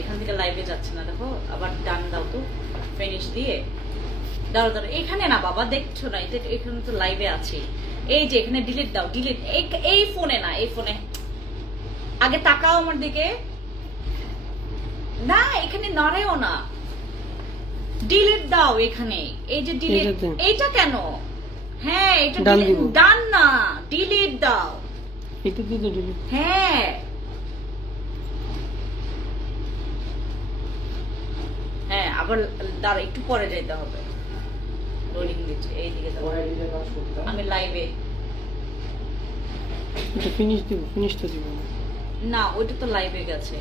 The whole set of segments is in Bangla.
এখান থেকে লাইভে যাচ্ছে না, দেখো আবার ডান দাও তো, ফিনিশ দিয়ে দাঁড়ো দাঁড়ো। এখানে না বাবা, দেখছো না, এটা এখানে তো লাইভে আছে। এই যে এখানে ডিলিট দাও, ডিলিট। এই ফোনে না, এই ফোনে আগে তাকাও আমার দিকে। না এখানে নড়েও না, ডিলিট দাও এখানে। এই যে ডিলিট, এইটা কেন? হ্যাঁ এটা ডান না, ডিলিট দাও। এটা দিয়ে ডিলিট। হ্যাঁ হ্যাঁ, আবার দাঁড়া, একটু পরে যাইতে হবে। লোডিং দিচ্ছে, এইদিকে দাও। আমি লাইভে। এটা ফিনিশ দিব, ফিনিশটা দিব না, ওইটা তো লাইভে গেছে।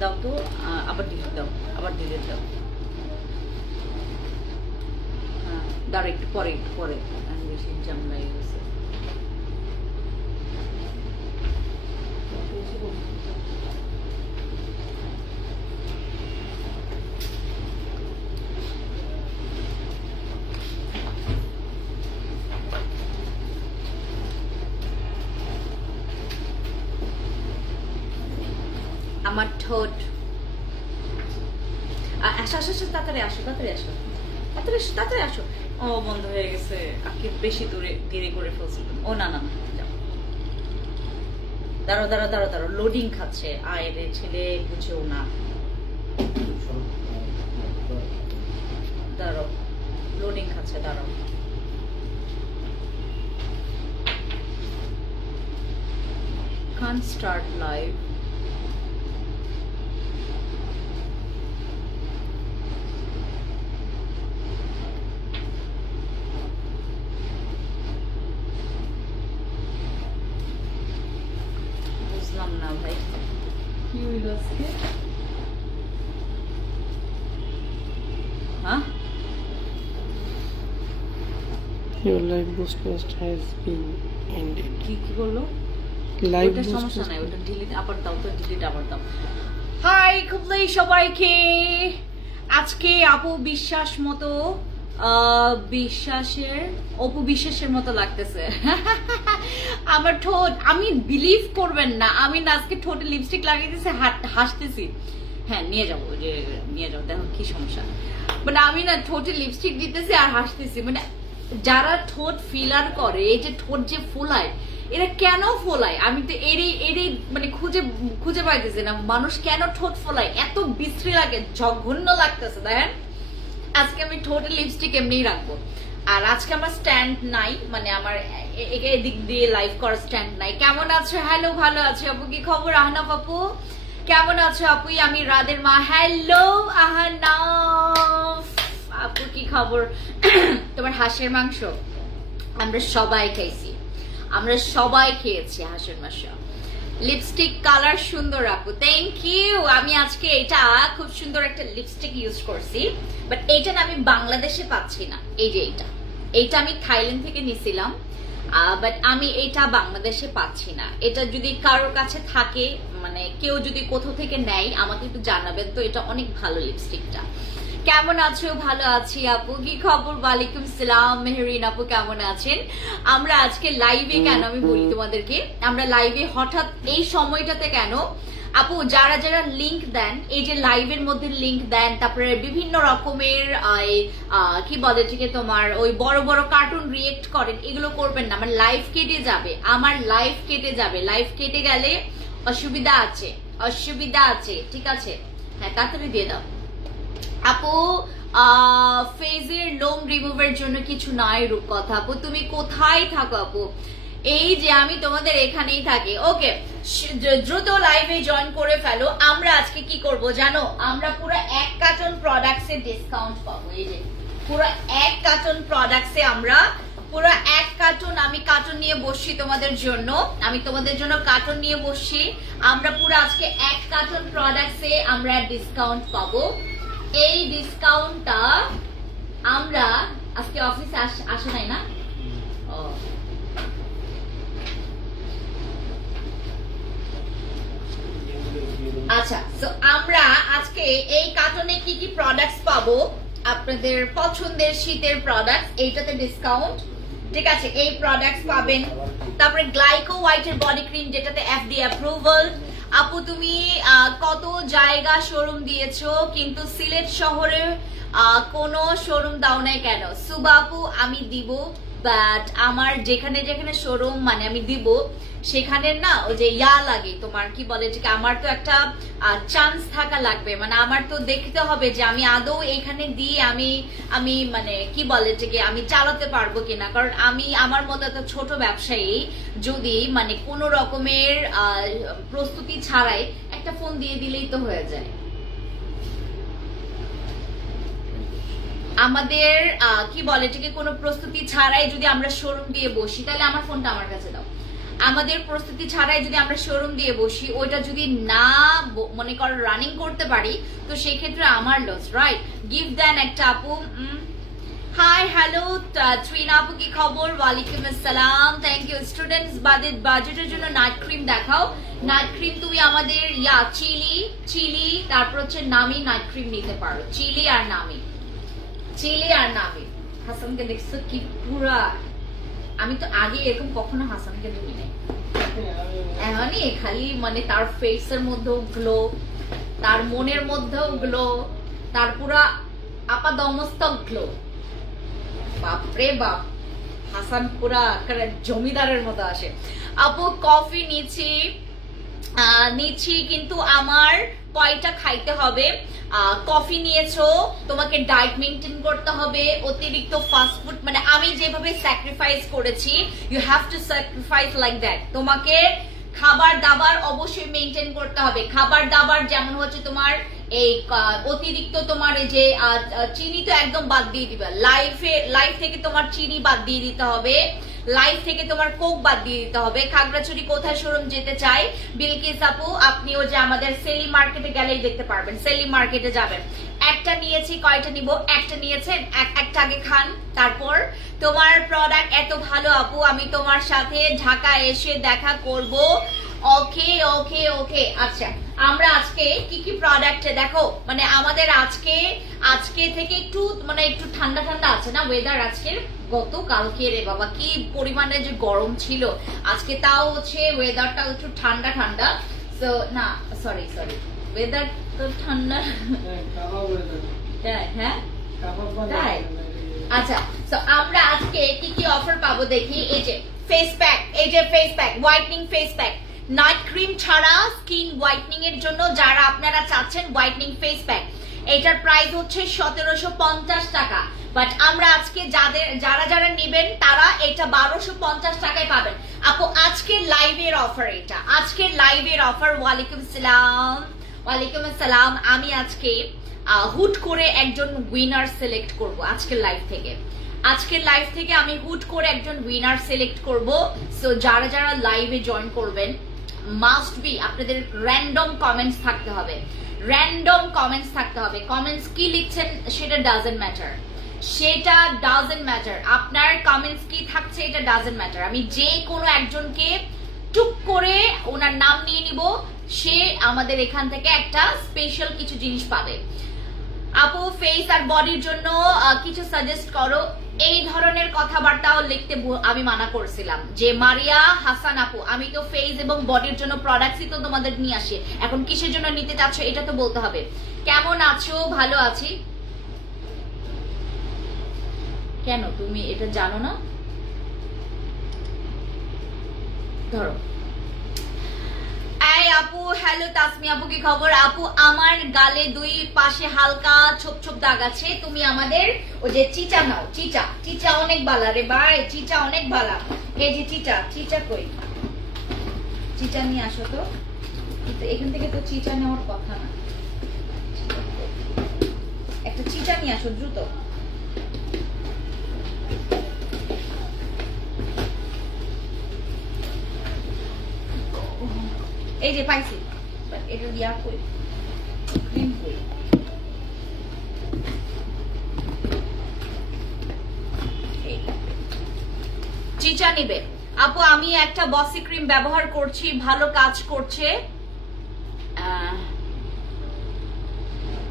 দাও তো, আবার ডিলিট দাও, আবার ডিলিট দাও। হ্যাঁ দাঁড়া, একটু পরে, একটু পরে। আমি বেশি জাম লাগে গেছে। আমার ঠোঁট, আসো আসো আসো, তাড়াতাড়ি আসো, তাড়াতাড়ি আসো, তাড়াতাড়ি আসো, তাড়াতাড়ি আসো। ও বন্ধ হয়ে গেছে, আজকে বেশি দূরে দেরি করে ফেলছি। ও না না না, যাও, দাঁড়াও দাঁড়াও দাঁড়াও দাঁড়াও, লোডিং খাচ্ছে। আয় রে ছেলে, বুঝেও না, দাঁড়াও, লোডিং খাচ্ছে, দাঁড়াও। Can't start live. বুঝলাম না ভাই, কি হইল আজকে? হ্যাঁ, Your live broadcast has been ended. কি কি বললো? লাইভ ওটা সমস্যা নাই, ওটা ডিলিট আবার দাও তো, ডিলিট আবার দাও। হাই খুবলেই সবাইকে। আজকে আপু বিশ্বাস মতো, অপু বিশ্বাসের মতো লাগতেছে আমার ঠোঁট। আমি বিলিভ করবেন না, আমি না আজকে ঠোঁটে লিপস্টিক লাগিয়ে দিয়েছি, হাসতেছি। হ্যাঁ নিয়ে যাবো, যে নিয়ে যাবো, দেখো কি সমস্যা। মানে আমি না ঠোঁটে লিপস্টিক দিতেছি আর হাসতেছি। মানে যারা ঠোঁট ফিলার করে, এই যে ঠোঁট যে ফোলায়, এরা কেন ফোলায়? আমি তো এরই মানে খুঁজে পাইতেছি না, মানুষ কেন ঠোঁট ফোলায়? এত বিশ্রী লাগে, জঘন্য লাগতেছে। দেখেন আজকে আমি ঠোঁটে লিপস্টিক এমনিই রাখবো। আর আজকে আমার স্ট্যান্ড নাই, মানে আমার এদিক দিয়ে লাইভ করার স্ট্যান্ড নাই। কেমন আছো? হ্যালো, ভালো আছো আপু, কি খবর? আহনাফ আপু কেমন আছো? আপু আমি রাদের মা। হ্যালো আহনাফ আপু, কি খবর? তোমার হাঁসের মাংস আমরা সবাই খাইছি, আমরা সবাই খেয়েছি হাঁসের মাংস। লিপস্টিক কালার সুন্দর আপু, থ্যাংক ইউ। আমি আজকে এটা খুব সুন্দর একটা লিপস্টিক ইউজ করছি, বাট এইটা না আমি বাংলাদেশে পাচ্ছি না। এই যে এইটা আমি থাইল্যান্ড থেকে নিছিলাম, বাট আমি এটা বাংলাদেশে পাচ্ছি না। এটা যদি কারোর কাছে থাকে, মানে কেউ যদি কোথাও থেকে নেয়, আমাকে একটু জানাবেন তো। এটা অনেক ভালো লিপস্টিকটা। কেমন আছো? ভালো আছি আপু, কি খবর? ওয়ালাইকুম সালাম। মেহরিন আপু কেমন আছেন? আমরা আজকে লাইভে কেন আমি বলি তোমাদেরকে, আমরা লাইভে হঠাৎ এই সময়টাতে কেন আপু, যারা যারা লিংক দেন, এই যে লাইভের মধ্যে লিংক দেন, তারপরে বিভিন্ন রকমের কি বলে ঠিক তোমার ওই বড় বড় কার্টুন রিয়েক্ট করেন, এগুলো করবেন না। আমার লাইভ কেটে যাবে, আমার লাইভ কেটে যাবে। লাইভ কেটে গেলে অসুবিধা আছে, অসুবিধা আছে, ঠিক আছে? হ্যাঁ তাড়াতাড়ি দিয়ে দাও আপু। ফেজের লোম রিমুভের জন্য কিছু নাই রূপকথা আপু, তুমি কোথায় থাকো আপু? এই যে আমি তোমাদের এখানেই থাকি। ওকে, দ্রুত লাইভে জয়েন করে ফেলো। আমরা আজকে কি করব জানো? আমরা পুরো 1 কার্টন প্রোডাক্টস এর ডিসকাউন্ট পাবো। এই যে পুরো 1 কার্টন প্রোডাক্টস এ আমরা পুরো 1 কার্টন, আমি কার্টন নিয়ে বসছি তোমাদের জন্য, আমি তোমাদের জন্য কার্টন নিয়ে বসছি। আমরা পুরো আজকে 1 কার্টন প্রোডাক্টস এ আমরা ডিসকাউন্ট পাবো। এই ডিসকাউন্টটা আমরা আজকে অফিসে আসে নাই না? আচ্ছা, তো আমরা আজকে এই কার্টনে কি কি প্রোডাক্টস পাবো, আপনাদের পছন্দের শীতের প্রোডাক্ট, এইটাতে ডিসকাউন্ট ঠিক আছে, এই প্রোডাক্টস পাবেন। তারপরে গ্লাইকো হোয়াইটের বডি ক্রিম, যেটাতে এফডি অ্যাপ্রুভাল। আপু তুমি কত জায়গা শোরুম দিয়েছো, কিন্তু সিলেট শহরে কোনো শোরুম দাও নাই কেন? সুবা আপু আমি দিব, বাট আমার যেখানে যেখানে শোরুম মানে আমি দিব সেখানে না ওই যে লাগে, তোমার কি বলে যে আমার তো একটা চান্স থাকা লাগবে, মানে আমার তো দেখতে হবে যে আমি আদৌ এখানে দিয়ে আমি মানে কি বলে যে আমি চালাতে পারবো কিনা। কারণ আমি আমার মতো একটা ছোট ব্যবসায়ী যদি মানে কোনো রকমের প্রস্তুতি ছাড়াই একটা ফোন দিয়ে দিলেই তো হয়ে যায়। আমাদের কি বলে এটাকে কোনো প্রস্তুতি ছাড়াই যদি আমরা শোরুম দিয়ে বসি, তাহলে আমার ফোনটা আমার কাছে দাও। আমাদের প্রস্তুতি ছাড়াই যদি আমরা শোরুম দিয়ে বসি, ওইটা যদি না মনে করো রানিং করতে পারি, তো সেই ক্ষেত্রে আমার লস, রাইট? গিভ দেন একটা আপু। হাই হ্যালো ট্রিনা আপু, কি খবর? ওয়ালাইকুম আসসালাম, থ্যাংক ইউ। স্টুডেন্টস বাজেটের জন্য নাইট ক্রিম দেখাও। নাইট ক্রিম তুমি আমাদের চিলি তারপর হচ্ছে নামি নাইট ক্রিম নিতে পারো, চিলি আর নামি। হাসানকে দেখছো কি পুরা, আমি তো আগে এরকম কখনো হাসানকে দেখি নাই, এমনই খালি মানে তার ফেসের মধ্যেও গ্লো, তার মনের মধ্যেও গ্লো, তার পুরা আপাদমস্তক গ্লো। বাপরে বাপ, হাসান পুরা জমিদারের মতো আসে। আপু কফি নিচ্ছি কিন্তু আমার কয়টা খাইতে হবে? কফি নিয়েছো, তোমাকে ডায়েট মেনটেন করতে হবে, অতিরিক্ত ফাস্ট ফুড মানে আমি যেভাবে স্যাক্রিফাইস করেছি, you have to sacrifice like that. তোমাকে খাবার দাবার অবশ্যই মেনটেন করতে হবে। খাবার দাবার যেমন হচ্ছে তোমার এই অতিরিক্ত তোমার এই যে চিনি তো একদম বাদ দিয়ে দিবে, লাইফ থেকে তোমার চিনি বাদ দিয়ে দিতে হবে, লাইফ থেকে তোমার কোক বাদ দিয়ে দিতে হবে। খাগড়াছড়ি কোথায় শোরুম যেতে চাই? বিলকিস আপু আপনিও যে আমাদের সেলি মার্কেটে গেলেই দেখতে পারবেন, সেলি মার্কেটে যাবেন। একটা নিয়েছি, কয়টা নিব? একটা নিয়েছেন, একটা আগে খান, তারপর তোমার প্রোডাক্ট এত ভালো আপু, আমি তোমার সাথে ঢাকা এসে দেখা করব। ওকে ওকে ওকে, আচ্ছা আমরা আজকে কি কি প্রোডাক্ট দেখো, মানে আমাদের আজকে থেকে একটু মানে একটু ঠান্ডা ঠান্ডা আছে না ওয়েদার আজকের। গতকালকে রে বাবা কি পরিমাণে যে গরম ছিল, আজকে তাও হচ্ছে ওয়েদারটা একটু ঠান্ডা ঠান্ডা। সো না সরি ওয়েদার তো ঠান্ডা, হ্যাঁ তাই। আচ্ছা তো আমরা আজকে কি কি অফার পাবো দেখি। এই যে face pack, whitening face pack, night cream ছাড়া স্কিন হোয়াইটনিং এর জন্য যারা আপনারা চাচ্ছেন হোয়াইটনিং ফেস প্যাক, এটার প্রাইস হচ্ছে 1750 টাকা। বাট আমরা আজকে যারা নেবেন তারা এটা 1250 টাকায় পাবেন। আপু আজকের লাইভের অফার, এটা আজকের লাইভের অফার। ওয়ালাইকুম আসসালাম। আমি আজকে হুট করে একজন উইনার সিলেক্ট করব আজকের লাইভ থেকে আমি হুট করে একজন উইনার সিলেক্ট করব। সো যারা লাইভে জয়েন করবেন মাস্ট বি আপনাদের র্যান্ডম কমেন্টস থাকতে হবে, কমেন্টস কি লিখছেন সেটা ডাজন্ট ম্যাটার, আপনার কমেন্টস কি থাকছে এটা ডাজন্ট ম্যাটার। আমি যে কোনো একজনকে টুক করে ওনার নাম নিয়ে নিব, সে আমাদের এখান থেকে একটা স্পেশাল কিছু জিনিস পাবে। আপু ফেস আর বডির জন্য কিছু সাজেস্ট করো। এই ধরনের কথাবার্তাও লিখতে আমি মানা করছিলাম যে মারিয়া হাসান আপু আমি তো ফেস এবং বডির জন্য প্রোডাক্টসই তো তোমাদের নিয়ে আসি, এখন কিসের জন্য নিতে চাচ্ছ এটা তো বলতে হবে। কেমন আছো? ভালো আছি। কেন তুমি এটা জানো না? ধরো আপু হ্যালো তাসমি আপু কি খবর? আপু আমার গালে দুই পাশে হালকা ছোপ ছোপ দাগ আছে, তুমি আমাদের ওই যে চিচা নাও, চিচা অনেক ভালো রে ভাই, চিচা অনেক ভালো। এই যে চিচা কই, চিচা নিয়ে আসো তো, এখান থেকে তো চিচা নেওয়ার কথা না, একটা চিচা নিয়ে আসো দ্রুত। এই যে পাইছি, এটা দিয়া কই ক্রিম কই, চিচা নিবে। আপু আমি একটা বসি ক্রিম ব্যবহার করছি, ভালো কাজ করছে।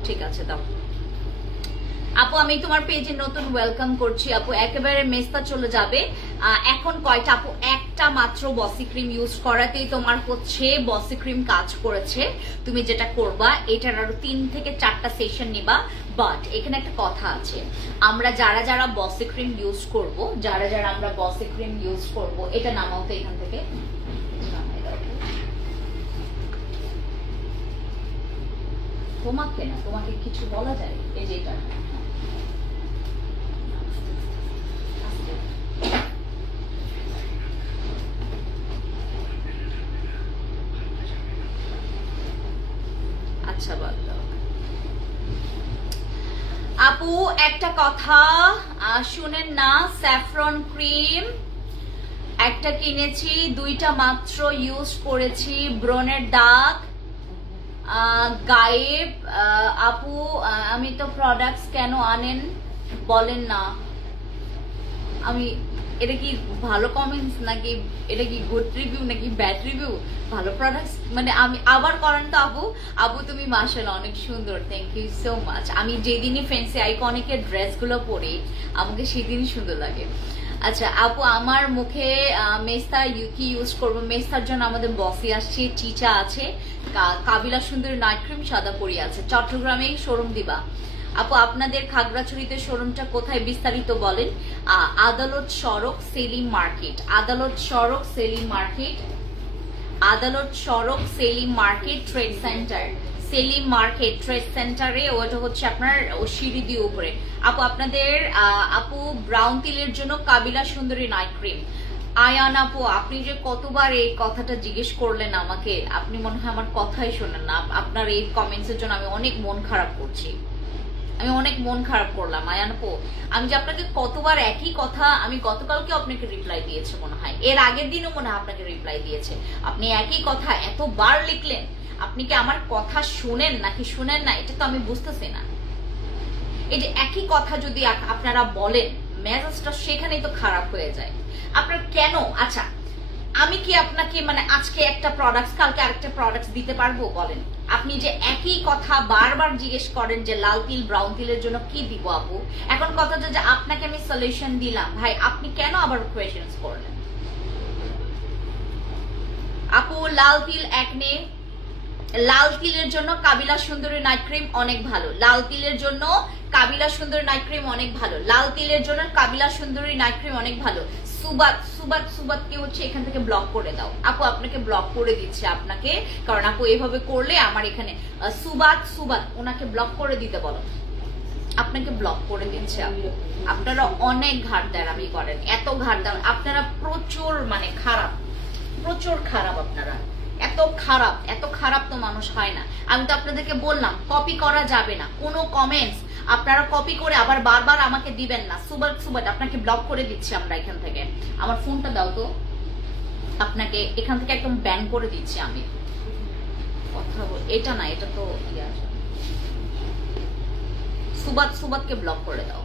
ঠিক আছে দাও। আপু আমি তোমার পেজে নতুন ওয়েলকাম করছি আপু, একেবারে মেস্তা চলে যাবে। এখন কয়টা আপু? একটা মাত্র বসি ক্রিম ইউজ করাতেই তোমার হচ্ছে বসি ক্রিম কাজ করেছে। তুমি যেটা করবা এটার আরো 3 থেকে 4টা সেশন নিবা। বাট এখানে একটা কথা আছে, আমরা যারা যারা বসি ক্রিম ইউজ করব, আমরা বসি ক্রিম ইউজ করব, এটা নামাও তো এখান থেকে, তোমাকে না, তোমাকে কিছু বলা যায়? এই যে এটা আচ্ছা বল আপু, একটা কথা শুনেন না, স্যাফরন ক্রিম একটা কিনেছি, 2টা মাত্র ইউজ করেছি, ব্রনের দাগ গায়েব। আপু আমি তো প্রোডাক্টস কেন আনেন বলেন না? আমি এটা কি ভালো কমেন্টস নাকি এটা কি গুড রিভিউ নাকি ব্যাড রিভিউ? ভালো প্রোডাক্টস মানে আমি আবার করেন তো আপু। আপু তুমি মাশাআল্লাহ অনেক সুন্দর, থ্যাংক ইউ সো মাচ। আমি যেদিনই ফ্যান্সি আইকনিকের ড্রেসগুলো পরি আমাকে সেদিনই সুন্দর লাগে। আচ্ছা আপু, আমার মুখে মেস্তা কি ইউজ করবো? মেস্তার জন্য আমাদের বসি আসছে, চিচা আছে, কাবিলা সুন্দরী নাইট ক্রিম, সাদা পরি আছে। চট্টগ্রামে শোরুম দিবা আপু? আপনাদের খাগড়াছড়িতে শোরুমটা কোথায় বিস্তারিত বলেন। আদালত সড়ক সেলিম মার্কেট, আদালত সড়ক সেলিম মার্কেট, আদালত সড়ক Selim market trade center, Selim market trade সেন্টারে, ওটা হচ্ছে আপনার সিঁড়ি দিয়ে উপরে। আপু আপনাদের আপু ব্রাউন তিলের জন্য কাবিলা সুন্দরী নাইট ক্রিম। আয়ান আপু আপনি যে কতবার এই কথাটা জিজ্ঞেস করলেন আমাকে, আপনি মনে হয় আমার কথাই শোনেন না। আপনার এই কমেন্টস এর জন্য আমি অনেক মন খারাপ করছি, আমি অনেক মন খারাপ করলাম। আয়ান আপু আমি যে আপনাকে কতবার একই কথা, আমি গতকালকে আপনাকে রিপ্লাই দিয়েছে মনে হয়, এর আগের দিনও মনে হয় আপনাকে রিপ্লাই দিয়েছে। আপনি একই কথা এতবার লিখলেন, আপনি কি আমার কথা শুনেন নাকি শুনেন না এটা তো আমি বুঝতেছি না। এই যে একই কথা যদি আপনারা বলেন, মেজাজটা সেখানেই তো খারাপ হয়ে যায়। আপনার কেন? আচ্ছা আমি কি আপনাকে মানে আজকে একটা প্রোডাক্টস কালকে আরেকটা প্রোডাক্টস দিতে পারবো বলেন? আপনি যে একই কথা বারবার জিজ্ঞেস করেন যে লাল তিল ব্রাউন তিলের জন্য কি দিব আপু। এখন কথা যে আপনাকে আমি সলিউশন দিলাম, ভাই আপনি কেন আবার কোয়েশ্চেনস করলেন? আপু লাল তিল একনে, লাল তিলের জন্য কাবিলা সুন্দরী নাইট ক্রিম অনেক ভালো, লাল তিলের জন্য কাবিলা সুন্দরী নাইট ক্রিম অনেক ভালো, লাল তিলের জন্য কাবিলা সুন্দরী নাইট ক্রিম অনেক ভালো। সুবাত সুবাত সুবাতকে হচ্ছে এখান থেকে ব্লক করে দাও আপু, আপনাকে ব্লক করে দিচ্ছে আপনাকে, কারণ আপু এভাবে করলে আমার এখানে সুবাত সুবাত ওনাকে ব্লক করে দিতে বলো, আপনাকে ব্লক করে দিচ্ছে আপু। আপনারা অনেক ঘাটদারামি করেন, এত ঘাটদার আপনারা প্রচুর মানে খারাপ, প্রচুর খারাপ আপনারা, এত খারাপ, এত খারাপ তো মানুষ হয় না। আমি তো আপনাদেরকে বললাম কপি করা যাবে না, কোনো কমেন্টস আপনারা কপি করে আবার বারবার আমাকে দিবেন না। সুবাত সুবাত আপনাকে ব্লক করে দিচ্ছি আমরা এখান থেকে। আমার ফোনটা দাও তো, আপনাকে এখান থেকে একদম ব্যান করে দিচ্ছি আমি। কথা বল, এটা না, এটা তো সুবাত সুবাতকে ব্লক করে দাও।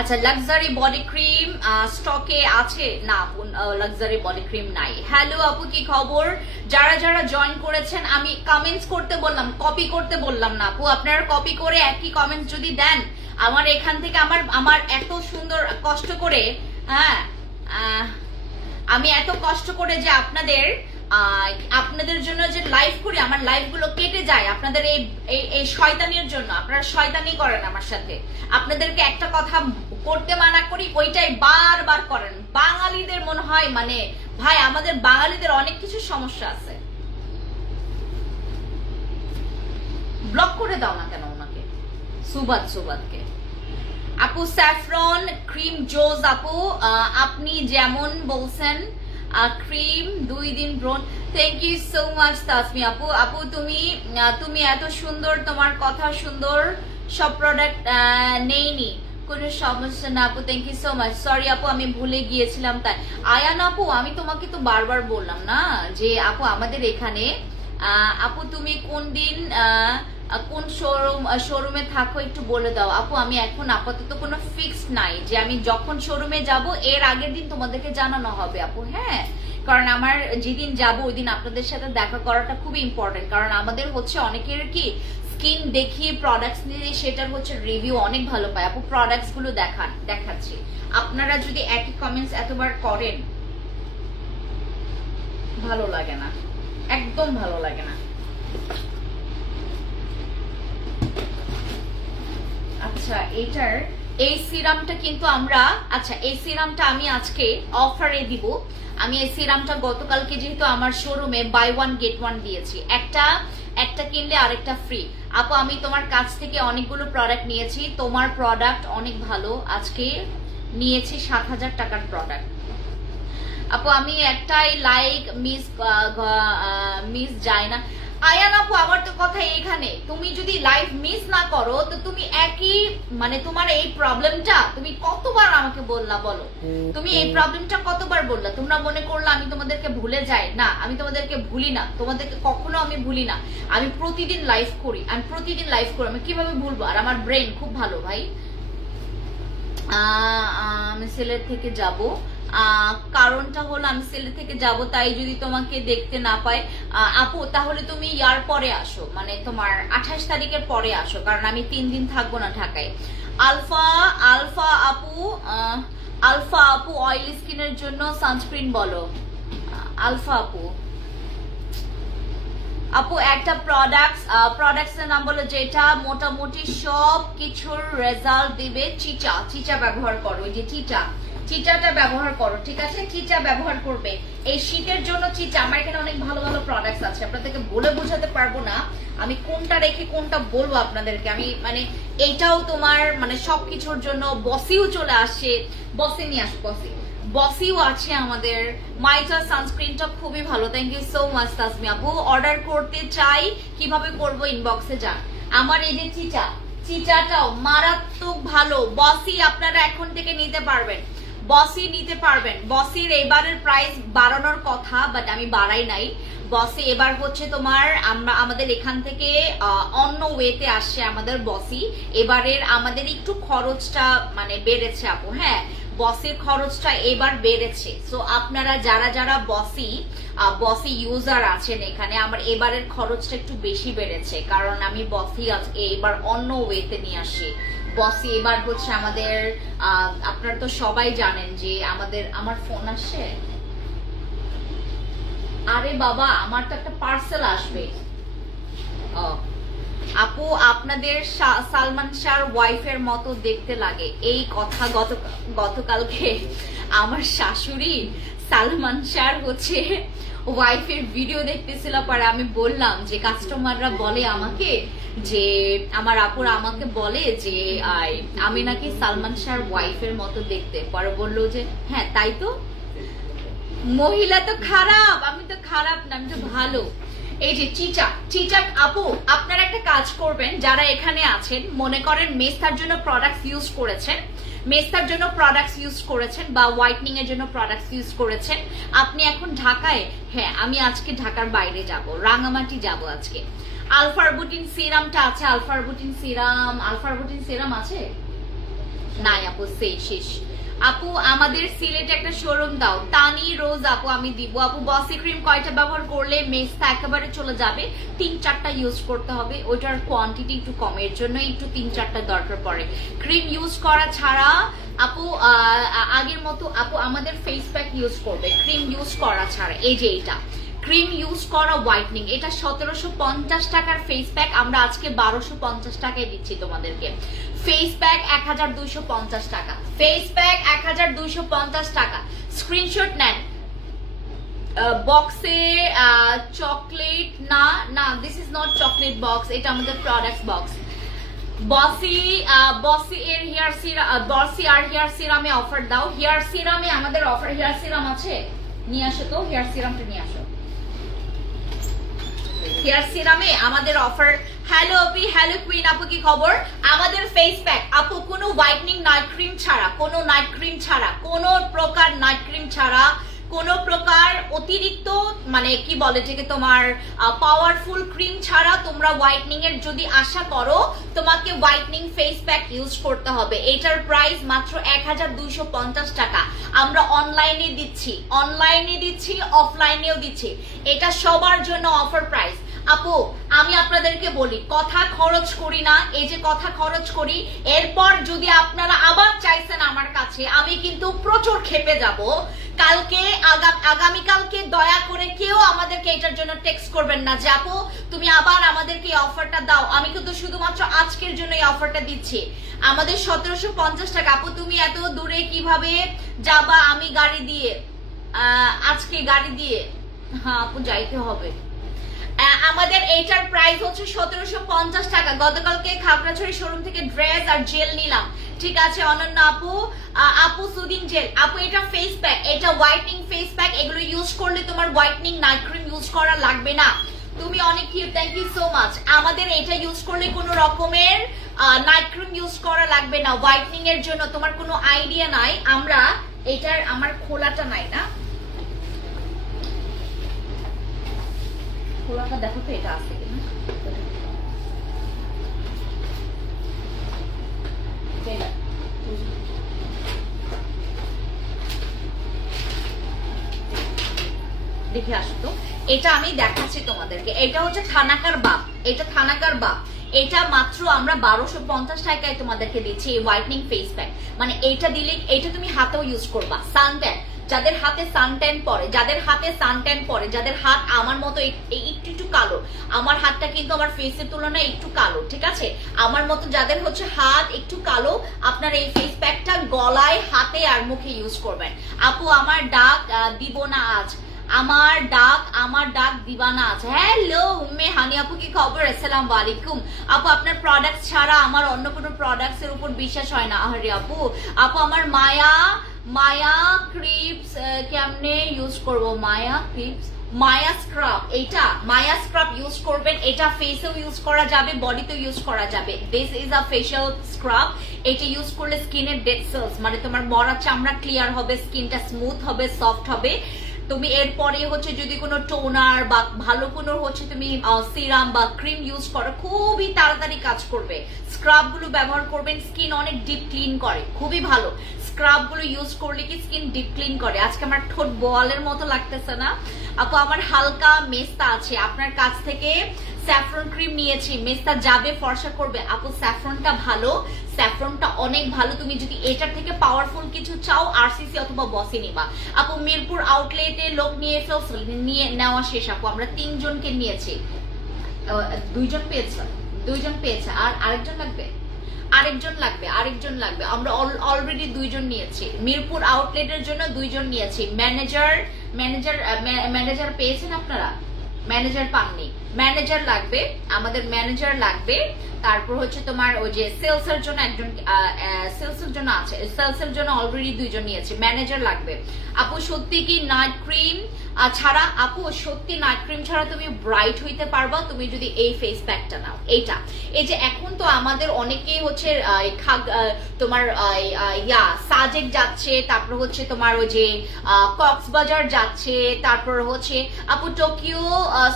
আচ্ছা লাক্সারি বডি ক্রিম স্টকে আছে না? লাক্সারি বডি ক্রিম নাই। হ্যালো আপু কি খবর? যারা যারা জয়েন করেছেন, আমি কমেন্টস করতে বললাম, কপি করতে বললাম না আপু। আপনারা কপি করে একই কমেন্টস যদি দেন, আমার এখান থেকে আমার এত সুন্দর কষ্ট করে, হ্যাঁ আমি এত কষ্ট করে যে আপনাদের জন্য যে লাইভ করি, আমার লাইভ গুলো কেটে যায় আপনাদের এই শয়তানির জন্য। আপনারা শয়তানি করেন আমার সাথে, আপনাদেরকে একটা কথা করতে মানা করি ওইটাই বারবার করেন। বাঙালিদের মনে হয় মানে ভাই আমাদের বাঙালিদের অনেক কিছু সমস্যা আছে। ব্লক করে দাও না কেন ওনাকে, সুবাত সুবাতকে। আপু স্যাফরন ক্রিম জোজ আপু আপনি যেমন বলছেন ক্রিম 2 দিন ব্রন, thank you so much Tasmi আপু। আপু তুমি এত সুন্দর, তোমার কথা সুন্দর, সব প্রোডাক্ট নেইনি, কোনো সমস্যা না আপু, thank you so much. Sorry আপু আমি ভুলে গিয়েছিলাম তাই। আয়ান আপু আমি তোমাকে তো বারবার বললাম না যে আপু আমাদের এখানে আপু তুমি কোন দিন কোন শোরুমে থাকো একটু বলে দাও আপু। আমি এখন আপাতত কোনো ফিক্সড নাই যে আমি যখন শোরুমে যাব এর আগের দিন তোমাদেরকে জানানো হবে আপু। হ্যাঁ, কারণ আমার যেদিন যাব ওই দিন আপনাদের সাথে দেখা করাটা খুবই ইম্পর্টেন্ট, কারণ আমাদের হচ্ছে অনেকের কি স্কিন দেখিয়ে প্রোডাক্টস নিয়ে সেটার হচ্ছে রিভিউ অনেক ভালো পায় আপু। প্রোডাক্টস গুলো দেখাচ্ছি, আপনারা যদি একই কমেন্টস এতবার করেন ভালো লাগে না, একদম ভালো লাগে না। আচ্ছা এইটার এই সিরামটা কিন্তু আমরা, আচ্ছা এই সিরামটা আমি আজকে অফারে দিব। আমি এই সিরামটা গতকালকে যেহেতু আমার শোরুমে বাই ওয়ান গেট ওয়ান দিয়েছি, একটা কিনলে আরেকটা ফ্রি। আপু আমি তোমার কাছ থেকে অনেকগুলো প্রোডাক্ট নিয়েছি, তোমার প্রোডাক্ট অনেক ভালো। আজকে নিয়েছি 7,000 টাকার প্রোডাক্ট। আপু আমি একটাই লাইক মিস যায় না। আয়ান আপু আমার তো কথা এইখানে, তুমি যদি লাইভ মিস না করো তো তুমি একই মানে তোমার এই প্রবলেমটা তুমি কতবার আমাকে বললা বলো, তুমি এই প্রবলেমটা কতবার বললা? তোমরা মনে করলে আমি তোমাদেরকে ভুলে যাই না, আমি তোমাদেরকে ভুলি না, তোমাদেরকে কখনো আমি ভুলি না। আমি প্রতিদিন লাইভ করি, আমি কিভাবে ভুলবো? আর আমার ব্রেন খুব ভালো ভাই। আমি সিলেট থেকে যাব, কারণটা হলো আমি সিলেট থেকে যাব তাই যদি তোমাকে দেখতে না পাই আপু তাহলে তুমি ইয়ার পরে আসো, মানে তোমার 28 তারিখের পরে আসো, কারণ আমি 3 দিন থাকবো না ঢাকায়। আলফা আপু অয়েলি স্কিনের জন্য সানস্ক্রিন বলো। আলফা আপু একটা প্রোডাক্টস এর নাম বলো যেটা মোটামুটি সব কিছুর রেজাল্ট দিবে। চিচা ব্যবহার করো, ওই যে চিচাটা ব্যবহার করো, ঠিক আছে? চিচা ব্যবহার করবে এই শীতের জন্য। চিচা আমার এখানে অনেক ভালো ভালো প্রোডাক্টস আছে, আপনাদেরকে বলে বোঝাতে পারবো না আমি কোনটা রেখে কোনটা বলবো আপনাদেরকে। আমি মানে এইটাও তোমার মানে সবকিছুর জন্য। বসিও চলে আসছে, বসি নিয়ে আসো, বসিও আছে আমাদের। মাইটা সানস্ক্রিনটা খুবই ভালো, thank you so much Tasmi আপু। অর্ডার করতে চাই, কিভাবে করবো? ইনবক্সে যান। আমার এই যে চিচাটাও মারাত্মক ভালো, বসি আপনারা এখন থেকে নিতে পারবেন, বসির এবারের প্রাইস বাড়ানোর কথা, বাট আমি বাড়াই নাই। বসি এবার হচ্ছে তোমার আমাদের এখান থেকে অন্য ওয়েতে আসছে আমাদের বসি। এবারের আমাদের একটু খরচটা মানে বেড়েছে আপু, হ্যাঁ বসির খরচটা এবার বেড়েছে। সো আপনারা যারা বসি ইউজার আছেন এখানে, আমার এবারের খরচটা একটু বেশি বেড়েছে, কারণ আমি বসি এবার অন্য ওয়েতে নিয়ে আসি। বসি এবার হচ্ছে আমাদের আপনারা তো সবাই জানেন যে আমার ফোন আসছে। আরে বাবা আমার তো একটা পার্সেল আসবে। আপু আপনাদের সালমান শাহর ওয়াইফের মতো দেখতে লাগে, এই কথা গতকালকে আমার শাশুড়ি সালমান শাহর হচ্ছে ওয়াইফের ভিডিও দেখতেছিল, পরে আমি বললাম যে কাস্টমাররা বলে আমাকে যে আমার আপুরা আমাকে বলে যে আমি নাকি সালমান শাহর ওয়াইফের মতো দেখতে। পরে বললো যে হ্যাঁ তাই তো, মহিলা তো খারাপ, আমি তো খারাপ না, আমি তো ভালো। এই যে চিচা আপু আপনারা একটা কাজ করবেন, যারা এখানে আছেন মনে করেন মেস্তার জন্য প্রোডাক্টস ইউজ করেছেন বা হোয়াইটনিং এর জন্য প্রোডাক্টস ইউজ করেছেন, আপনি এখন ঢাকায়, হ্যাঁ আমি আজকে ঢাকার বাইরে যাব, রাঙামাটি যাব আজকে। আলফারবুটিন সিরামটা আছে, আলফারবুটিন সিরাম আছে নাই আপু, শেষ। আপু আমাদের সিলেটে একটা শোরুম দাও, তানি রোজ আপু আমি দিব। আপু বসি ক্রিম কয়টা ব্যবহার করলে মেস্তা একেবারে চলে যাবে? 3-4টা ইউজ করতে হবে, ওইটার কোয়ান্টিটি একটু কমের জন্য একটু 3-4টা দরকার পড়ে। ক্রিম ইউজ করা ছাড়া আপু আগের মতো আপু আমাদের ফেস প্যাক ইউজ করবে, ক্রিম ইউজ করা ছাড়া। এই যে এটা ক্রিম ইউজ করা হোয়াইটনিং, এটা 1750 টাকার ফেস প্যাক, আমরা আজকে 1250 টাকায় দিচ্ছি তোমাদেরকে। ফেস প্যাক 1250 টাকা, ফেস প্যাক 1250 টাকা। স্ক্রিনশট নেন। বক্সে চকলেট না, this is not chocolate box, এটা আমাদের প্রোডাক্ট বক্স। বসি এর হেয়ার সিরাম, বসি আর হেয়ার সিরামে অফার দাও। হেয়ার সিরামে আমাদের অফার, হেয়ার সিরাম আছে, নিয়ে আসো তো হেয়ার সিরামটা নিয়ে আসো। হেয়ার সিরামে আমাদের অফার। হ্যালো আপি, হ্যালো কুইন আপু কি খবর? আমাদের ফেস প্যাক আপু কোনো হোয়াইটনিং নাইট ক্রিম ছাড়া, কোনো প্রকার নাইট ক্রিম ছাড়া, কোনো প্রকার অতিরিক্ত মানে কি বলে যে তোমার পাওয়ারফুল ক্রিম ছাড়া তোমরা হোয়াইটনিং এর যদি আশা করো তোমাকে হোয়াইটনিং ফেস প্যাক ইউজ করতে হবে। এটার প্রাইস মাত্র 1250 টাকা। আমরা অনলাইনে দিচ্ছি, অফলাইনেও দিচ্ছি, এটা সবার জন্য অফার প্রাইস। আপু আমি আপনাদেরকে বলি, কথা খরচ করি না, এই যে কথা খরচ করি, এরপর যদি আপনারা আবার চাইছেন আমার কাছে, আমি কিন্তু প্রচুর ক্ষেপে যাব। কালকে আগামীকালকে দয়া করে কেউ আমাদেরকে এটার জন্য টেক্সট করবেন না যে আপু তুমি আবার আমাদেরকে এই অফারটা দাও। আমি কিন্তু শুধুমাত্র আজকের জন্য এই অফারটা দিচ্ছি। আমাদের 1750 টাকা। আপু তুমি এত দূরে কিভাবে যাবা? আমি গাড়ি দিয়ে, আজকে গাড়ি দিয়ে, হ্যাঁ আপু যাইতে হবে। আমাদের এইটার প্রাইস হচ্ছে 1750 টাকা। গতকালকে খাগড়াছড়ি শোরুম থেকে ড্রেস আর জেল নিলাম, ঠিক আছে অনন্য আপু। আপু সুদিন জেল, আপু এটা ফেস প্যাক, এটা হোয়াইটনিং ফেস প্যাক, এগুলো ইউজ করলে তোমার হোয়াইটনিং নাইট ক্রিম ইউজ করা লাগবে না। তুমি অনেক cute, thank you so much. আমাদের এটা ইউজ করলে কোনো রকমের নাইট ক্রিম ইউজ করা লাগবে না হোয়াইটনিং এর জন্য। তোমার কোনো আইডিয়া নাই, আমরা এটার, আমার খোলাটা নাই না, খোলাটা দেখো তো এটা আছে কিনা। দেখে আসো তো, এটা আমি দেখাচ্ছি তোমাদেরকে। এটা হচ্ছে থানাকার বাপ, এটা থানাকার বাপ। এটা মাত্র আমরা 1250 টাকায় তোমাদেরকে দিচ্ছি এই হোয়াইটনিং ফেস প্যাক। মানে এটা দিলে, এটা তুমি হাতেও ইউজ করবা। সানট্যান, যাদের হাতে সানট্যান পড়ে, যাদের হাতে সানট্যান পড়ে, যাদের হাত আমার মতো একটু একটু কালো, আমার হাতটা কিন্তু আমার ফেসের তুলনায় একটু কালো, ঠিক আছে, আমার মতো যাদের হচ্ছে হাত একটু কালো, আপনারা এই ফেস প্যাকটা গলায়, হাতে আর মুখে ইউজ করবেন। আপু আমার ডাক দিব না আজ, আমার ডাক দিবানা আছে। হ্যালো উম্মে হানি আপু, কি খবর? আসসালামু আলাইকুম আপু। আপনার প্রোডাক্ট ছাড়া আমার অন্য কোনো প্রোডাক্টস এর উপর বিশ্বাস হয় না। আরে আপু, আমার মায়া ক্রিপস কেমনে ইউজ করব? মায়া ক্রিপস, মায়া স্ক্রাব, এইটা মায়া স্ক্রাব ইউজ করবেন। এটা ফেসেও ইউজ করা যাবে, বডিতেও ইউজ করা যাবে। This is a facial scrub. এটা ইউজ করলে স্কিনের ডেড সেলস, মানে তোমার মরা চামড়া ক্লিয়ার হবে, স্কিনটা স্মুথ হবে, সফট হবে। তুমি এরপরে হচ্ছে যদি কোনো টোনার বা ভালো কোনো হচ্ছে তুমি সিরাম বা ক্রিম ইউজ করো, খুবই তাড়াতাড়ি কাজ করবে। স্ক্রাব গুলো ব্যবহার করবেন, স্কিন অনেক ডিপ ক্লিন করে, খুবই ভালো। স্ক্রাব গুলো ইউজ করলে কি স্কিন ডিপ ক্লিন করে। আজকে আমার ঠোঁট বলের মতো লাগতেছে না আপু? আমার হালকা মেস্তা আছে, আপনার কাছ থেকে স্যাফরন ক্রিম নিয়েছি, মেস্তা যাবে, ফর্সা করবে। আপু স্যাফরনটা ভালো, স্যাফরনটা অনেক ভালো। তুমি যদি এটার থেকে পাওয়ারফুল কিছু চাও, আরসিসি অথবা বসে নিবা। আপু মিরপুর আউটলেটে লোক নিয়ে নেওয়া শেষ আপু, আমরা 3 জনকে নিয়েছি। 2 জন পেয়েছে, আর আরেকজন লাগবে, আরেকজন লাগবে। আমরা অলরেডি 2 জন নিয়েছি। মিরপুর আউটলেটের জন্য 2 জন নিয়েছি। ম্যানেজার পেয়েছেন আপনারা? ম্যানেজার পাননি, ম্যানেজার লাগবে, আমাদের ম্যানেজার লাগবে। তারপর হচ্ছে তোমার ওই যে সেলসের জন্য একজন, সেলসের জন্য আছে, সেলসের জন্য অলরেডি 2 জন নিয়েছে, ম্যানেজার লাগবে। আপু সত্যি কি নাইট ক্রিম ছাড়া, আপু সত্যি নাইট ক্রিম ছাড়া তুমি ব্রাইট হইতে পারবা তুমি যদি এই ফেস প্যাকটা নাও। এইটা, এই যে এখন তো আমাদের অনেকেই হচ্ছে তোমার সাজেক যাচ্ছে, তারপর হচ্ছে তোমার ওই যে কক্সবাজার যাচ্ছে, তারপর হচ্ছে আপু টোকিও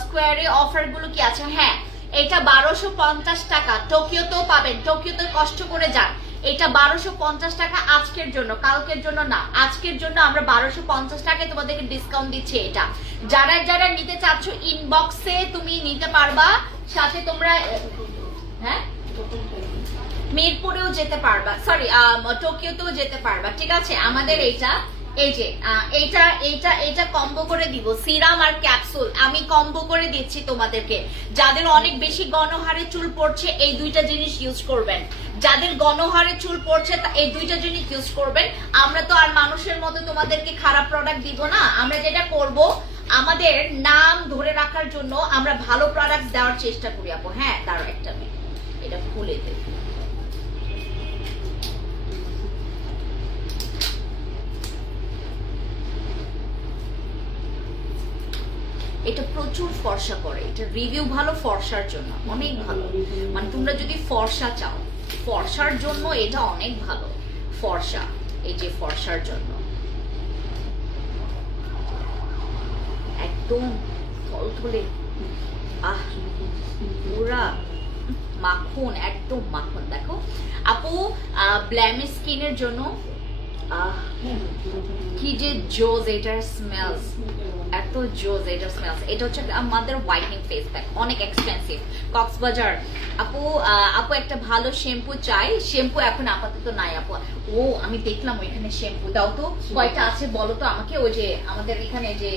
স্কোয়ারে অফার গুলো কি আছে? হ্যাঁ, এটা 1250 টাকা। টোকিওতেও পাবেন, টোকিওতে কষ্ট করে যান। এটা 1250 টাকা আজকের জন্য, কালকের জন্য না, আজকের জন্য আমরা 1250 টাকায় তোমাদেরকে ডিসকাউন্ট দিচ্ছি। এটা যারা নিতে চাচ্ছ ইনবক্সে তুমি নিতে পারবা। সাথে তোমরা হ্যাঁ মিরপুরেও যেতে পারবা, সরি টোকিওতেও যেতে পারবা, ঠিক আছে। আমাদের এইটা, এই যে এইটা কম্বো করে দিব, সিরাম আর ক্যাপসুল আমি কম্বো করে দিচ্ছি তোমাদেরকে। যাদের অনেক বেশি গণহারে চুল পড়ছে এই 2টা জিনিস ইউজ করবেন। যাদের গণহারে চুল পড়ছে এই 2টা জিনিস ইউজ করবেন। আমরা তো আর মানুষের মতো তোমাদেরকে খারাপ প্রোডাক্ট দিব না। আমরা যেটা করব, আমাদের নাম ধরে রাখার জন্য আমরা ভালো প্রোডাক্ট দেওয়ার চেষ্টা করি আপু। হ্যাঁ দাঁড়াও একটা মিনিট, এটা খুলে দেব। এটা প্রচুর ফর্সা করে, এটা রিভিউ ভালো ফর্সার জন্য, অনেক ভালো। মানে তোমরা যদি ফর্সা চাও, ফর্সার জন্য এটা অনেক ভালো। ফর্সা, এই যে ফর্সার জন্য একদম থলথলে, পুরা মাখন, একদম মাখন। দেখো আপু ব্ল্যামিশ স্কিনের জন্য কি যে জোজ এটার স্মেলস, এত জোজ এটার স্মেলস। এটা হচ্ছে আমাদের হোয়াইটনিং ফেস প্যাক, অনেক এক্সপেন্সিভ। কক্সবাজার আপু, আপু একটা ভালো শ্যাম্পু চাই। শ্যাম্পু এখন আপাতত নাই আপু। ও আমি দেখলাম ওইখানে শ্যাম্পু দাও তো, কয়টা আছে বলো তো আমাকে। ওই যে আমাদের এখানে যে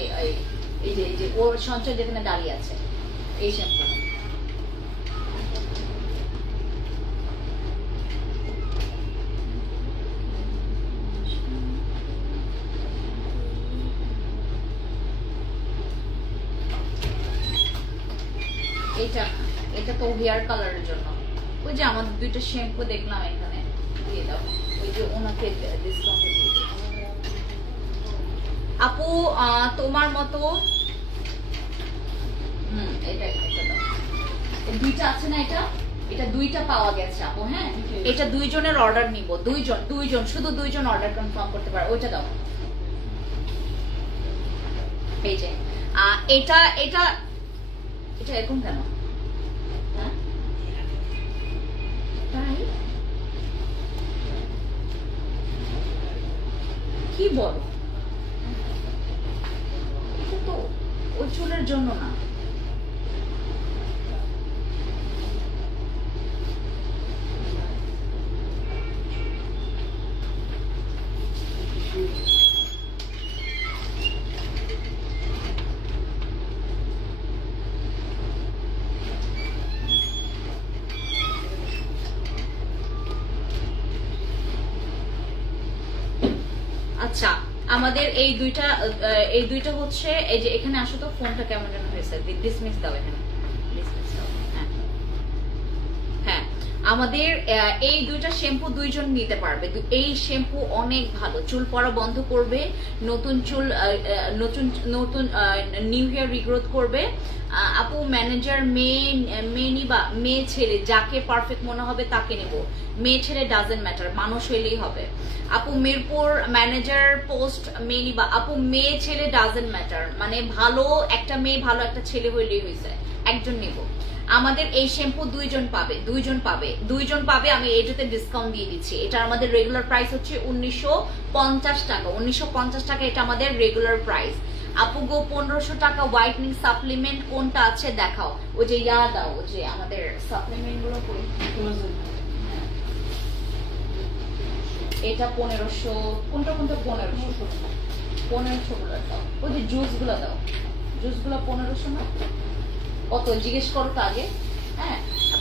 এই যে ওর সঞ্চয় যেখানে দাঁড়িয়ে আছে, এই শ্যাম্পু। এটা তো হেয়ার কালারের জন্য। ওই যে আমাদের দুইটা শ্যাম্পু দেখলাম এখানে, দিয়ে দাও। ওই যে ওনাকে ডিসকাউন্টে দিয়ে দাও আপু। তোমার মতো এটা দাও। দুইটা আছে না, এটা দুইটা পাওয়া গেছে আপু। হ্যাঁ, এটা দুইজনের অর্ডার নিব। দুইজন শুধু দুইজন অর্ডার কনফার্ম করতে পারে। ওইটা দাও। এই যে এটা এটা এটা এরকম কেন? কি বলো? এটা তো ওই চুলের জন্য না। আচ্ছা, আমাদের এই দুইটা হচ্ছে, এই যে এখানে আসো তো, ফোনটা কেমন যেন হয়েছে। ডিসমিস দাও এখানে, ডিসমিস দাও। হ্যাঁ, আমাদের এই দুইটা শ্যাম্পু দুইজন নিতে পারবে। এই শ্যাম্পু অনেক ভালো, চুল পড়া বন্ধ করবে, নতুন চুল, নতুন নিউ হেয়ার রিগ্রোথ করবে। আপু ম্যানেজার মেয়ে নিবা? মেয়ে ছেলে যাকে পারফেক্ট মনে হবে তাকে নেব। মেয়ে ছেলে ডাজেন্ট ম্যাটার, মানুষ হইলেই হবে। আপু মিরপুর ম্যানেজার পোস্ট মেয়ে নিবা? আপু মেয়ে ছেলে ডাজেন্ট ম্যাটার, মানে ভালো একটা মেয়ে ভালো একটা ছেলে হইলেই হয়েছে, একজন নেব। আমাদের এই শ্যাম্পু দুইজন পাবে। আমি এটাতে ডিসকাউন্ট দিয়ে দিচ্ছি। এটা আমাদের রেগুলার প্রাইস হচ্ছে 1950 টাকা। 1950 টাকা এটা আমাদের রেগুলার প্রাইস। আপু গো 1500 টাকা হোয়াইটনিং সাপ্লিমেন্ট কোনটা আছে দেখাও। ওই যে দাও, ওই যে আমাদের সাপ্লিমেন্ট গুলো কই। এটা 1500, কোনটা 1500 গুলো দাও। ওই যে জুস গুলো দাও, জুস গুলো 1500 না কত জিজ্ঞেস করো তো আগে। হ্যাঁ,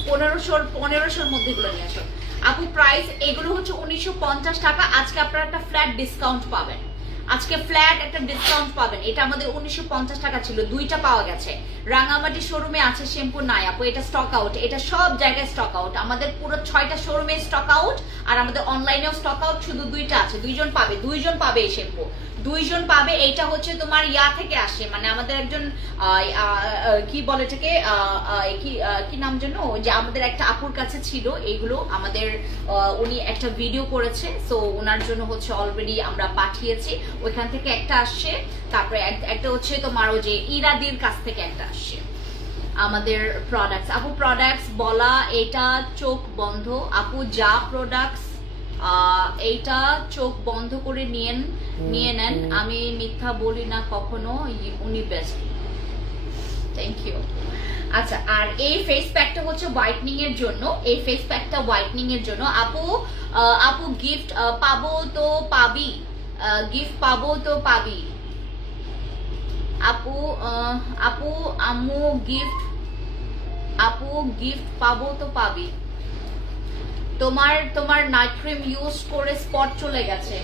1500 মধ্যে গুলো নিয়ে আসো আপু। প্রাইস এগুলো হচ্ছে 1950 টাকা। আজকে আপনারা একটা ফ্ল্যাট ডিসকাউন্ট পাবেন। এটা আমাদের 1950 টাকা ছিল, দুইটা পাওয়া গেছে। রাঙামাটি শোরুমে আছে শ্যাম্পু নাই আপু, এটা স্টক আউট। এটা সব জায়গায় স্টক আউট, আমাদের পুরো 6টা শোরুমে স্টক আউট, আর আমাদের অনলাইনেও স্টক আউট। শুধু দুইটা আছে, দুইজন পাবে এই শ্যাম্পু, দুইজন পাবে। এইটা হচ্ছে তোমার থেকে আসে, মানে আমাদের একজন কি বলে এটাকে, কি নাম যেন, যে আমাদের একটা আপুর কাছে ছিল এইগুলো। আমাদের উনি একটা ভিডিও করেছে, সো ওনার জন্য হচ্ছে অলরেডি আমরা পাঠিয়েছি। ওইখান থেকে একটা আসছে, তারপরে একটা হচ্ছে তোমার ওই যে ইরাদির কাছ থেকে একটা আসছে আমাদের প্রোডাক্টস। আপু প্রোডাক্টস বলা, এটা চোখ বন্ধ আপু, যা প্রোডাক্টস এইটা চোখ বন্ধ করে নিয়ে নেন। আমি মিথ্যা বলি না কখনো, উনি বেস্ট। Thank you. আচ্ছা, আর এই ফেস প্যাকটা হচ্ছে হোয়াইটনিং এর জন্য। আপু গিফট পাবো তো পাবি, আপু আম্মু গিফট পাবো তো পাবি। তোমার নাইট ক্রিম ইউজ করে স্পট চলে গেছে।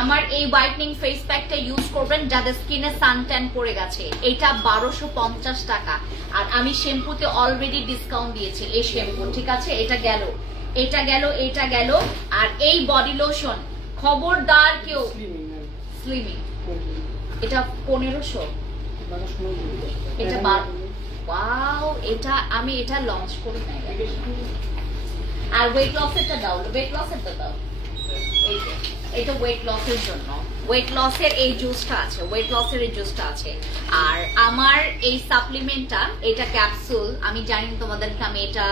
আমার এই হোয়াইটনিং ফেস প্যাকটা ইউজ করবেন যাদের স্কিনে সানট্যান পড়ে গেছে। এটা 1250 টাকা, আর আমি শ্যাম্পুতে অলরেডি ডিসকাউন্ট দিয়েছি। এই শ্যাম্পু ঠিক আছে, এটা গেল। আর এই বডি লোশন খবরদার কেউ স্লিমিং, এটা 1500, এটা ওয়াও, এটা আমি এটা লঞ্চ করি নাই। আর ওয়েট লসেরটা দাও, এটা ওয়েট লসের জন্য, ওয়েট লসের এই জুসটা আছে। আর আমার এই সাপ্লিমেন্টটা, এটা ক্যাপসুল, আমি জানি তোমাদেরকে আমি এটা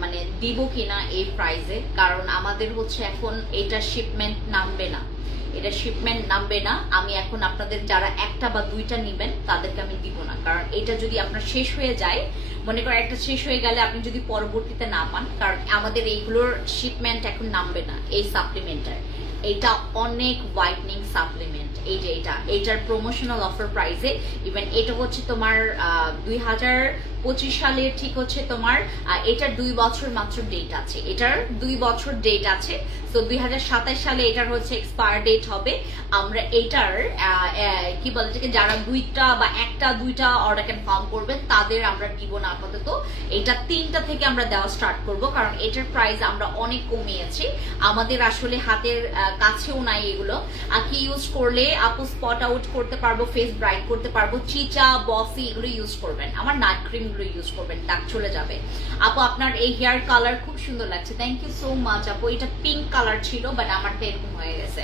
মানে দিব কিনা এই প্রাইসে, কারণ আমাদের হচ্ছে এখন এটা শিপমেন্ট নামবে না, এটা শিপমেন্ট নামবে না। আমি এখন আপনাদের যারা একটা বা দুইটা নিবেন তাদেরকে আমি দিব না, কারণ এটা যদি আপনার শেষ হয়ে যায়, মনে করেন একটা শেষ হয়ে গেলে আপনি যদি পরবর্তীতে না পান, কারণ আমাদের এইগুলোর শিপমেন্ট এখন নামবে না এই সাপ্লিমেন্টের। এটা অনেক হোয়াইটনিং সাপ্লিমেন্ট, এই যে এটার প্রমোশনাল অফার প্রাইসে। ইভেন এটা হচ্ছে তোমার 2025 সালের, ঠিক হচ্ছে তোমার এটার 2 বছর মাত্র ডেট আছে, এটার 2 বছর ডেট আছে। তো 2027 সালে এটার হচ্ছে এক্সপায়ার ডেট হবে। আমরা এটার কি বলে যে যারা 2টা বা 1টা 2টা অর্ডার কনফার্ম করবেন তাদের আমরা দিব না আপাতত, এটা 3টা থেকে আমরা দেওয়া স্টার্ট করব, কারণ এটার প্রাইস আমরা অনেক কমিয়েছি, আমাদের আসলে হাতের কাছেও নাই এগুলো। কি ইউজ করলে আপু স্পট আউট করতে পারবো, ফেস ব্রাইট করতে পারবো, চিচা বসি এগুলো ইউজ করবেন, আমার নাইট ক্রিম গুলো ইউজ করবেন, দাগ চলে যাবে। আপু আপনার এই হেয়ার কালার খুব সুন্দর লাগছে, থ্যাংক ইউ সো মাচ আপু। এটা পিঙ্ক কালার ছিল বাট আমারটা এরকম হয়ে গেছে।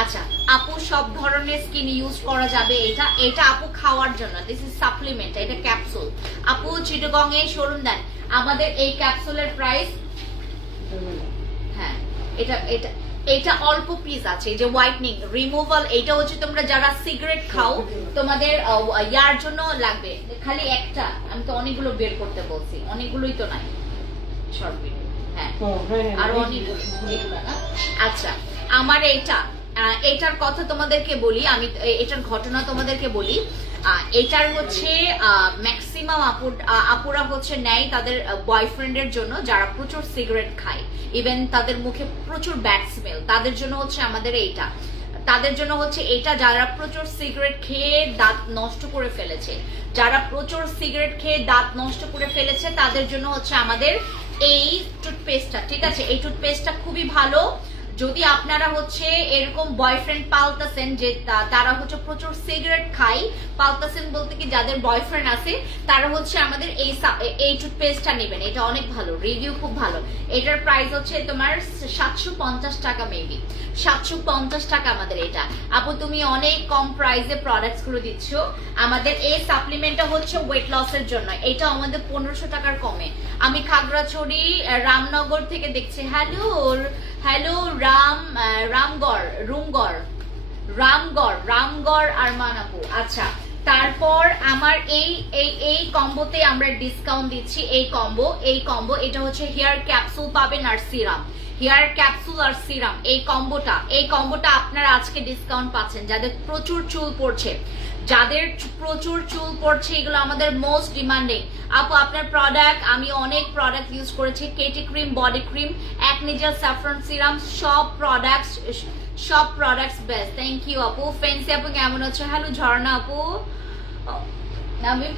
আচ্ছা আপু সব ধরনের স্কিন ইউজ করা যাবে এটা, এটা আপু খাওয়ার জন্য, দিস ইজ সাপ্লিমেন্ট, এটা ক্যাপসুল। আপু চিটাগং এ শোরুম দেন, আমাদের এই ক্যাপসুলের প্রাইস, হ্যাঁ এটা এটা এটা অল্প পিস আছে, যে হোয়াইটনিং রিমুভাল, এটা হচ্ছে তোমরা যারা সিগারেট খাও তোমাদের ইয়ার জন্য লাগবে, খালি একটা, আমি তো অনেকগুলো বের করতে বলছি, অনেকগুলোই তো নাই শর্ট ভিডিও, হ্যাঁ আরো অনেকগুলো না। আচ্ছা আমার এটার কথা তোমাদেরকে বলি, আমি এটার ঘটনা তোমাদেরকে বলি। এটার হচ্ছে ম্যাক্সিমাম আপুরা হচ্ছে নেয় তাদের বয়ফ্রেন্ডের জন্য যারা প্রচুর সিগারেট খায়, ইভেন তাদের মুখে প্রচুর ব্যাড স্মেল, তাদের জন্য হচ্ছে আমাদের এইটা, তাদের জন্য হচ্ছে এটা যারা প্রচুর সিগারেট খেয়ে দাঁত নষ্ট করে ফেলেছে, যারা প্রচুর সিগারেট খেয়ে দাঁত নষ্ট করে ফেলেছে তাদের জন্য হচ্ছে আমাদের এই টুথপেস্টটা, ঠিক আছে। এই টুথপেস্টটা খুবই ভালো। যদি আপনারা হচ্ছে এরকম বয়ফ্রেন্ড পালতেছেন, যে তারা হচ্ছে প্রচুর সিগারেট খায়, পালতেছেন বলতে কি যাদের বয়ফ্রেন্ড আছে, তারা হচ্ছে আমাদের এই টুথপেস্টটা নেবেন, এটা অনেক ভালো, রিভিউ খুব ভালো। এটার প্রাইস হচ্ছে তোমার 750 টাকা, মেবি 750 টাকা আমাদের এটা। আপু তুমি অনেক কম প্রাইসে প্রোডাক্টস গুলো দিচ্ছ। আমাদের এই সাপ্লিমেন্টটা হচ্ছে ওয়েট লসের জন্য, এটা আমাদের 1500 টাকার কমে। আমি খাগড়াছড়ি রামনগর থেকে দেখছি। হ্যালো হ্যালো রামগড় আরমান আপু। আচ্ছা তারপর আমার এই কম্বোতে আমরা ডিসকাউন্ট দিচ্ছি, এই কম্বো এটা হচ্ছে হেয়ার ক্যাপসুল পাবেন আর সিরাম, হেয়ার ক্যাপসুল আর সিরাম, এই কম্বোটা আপনারা আজকে ডিসকাউন্ট পাচ্ছেন। যাদের প্রচুর চুল পড়ছে, এগুলো আমাদের মোস্ট ডিমান্ডিং। আপু আপনার প্রোডাক্ট, আমি অনেক প্রোডাক্ট ইউজ করেছি, KT cream, body cream, acne gel, saffron serum, সব প্রোডাক্টস বেস্ট। থ্যাংক ইউ আপু। ফেন্সি আপু কেমন আছো? হ্যালো ঝর্ণা আপু। আমি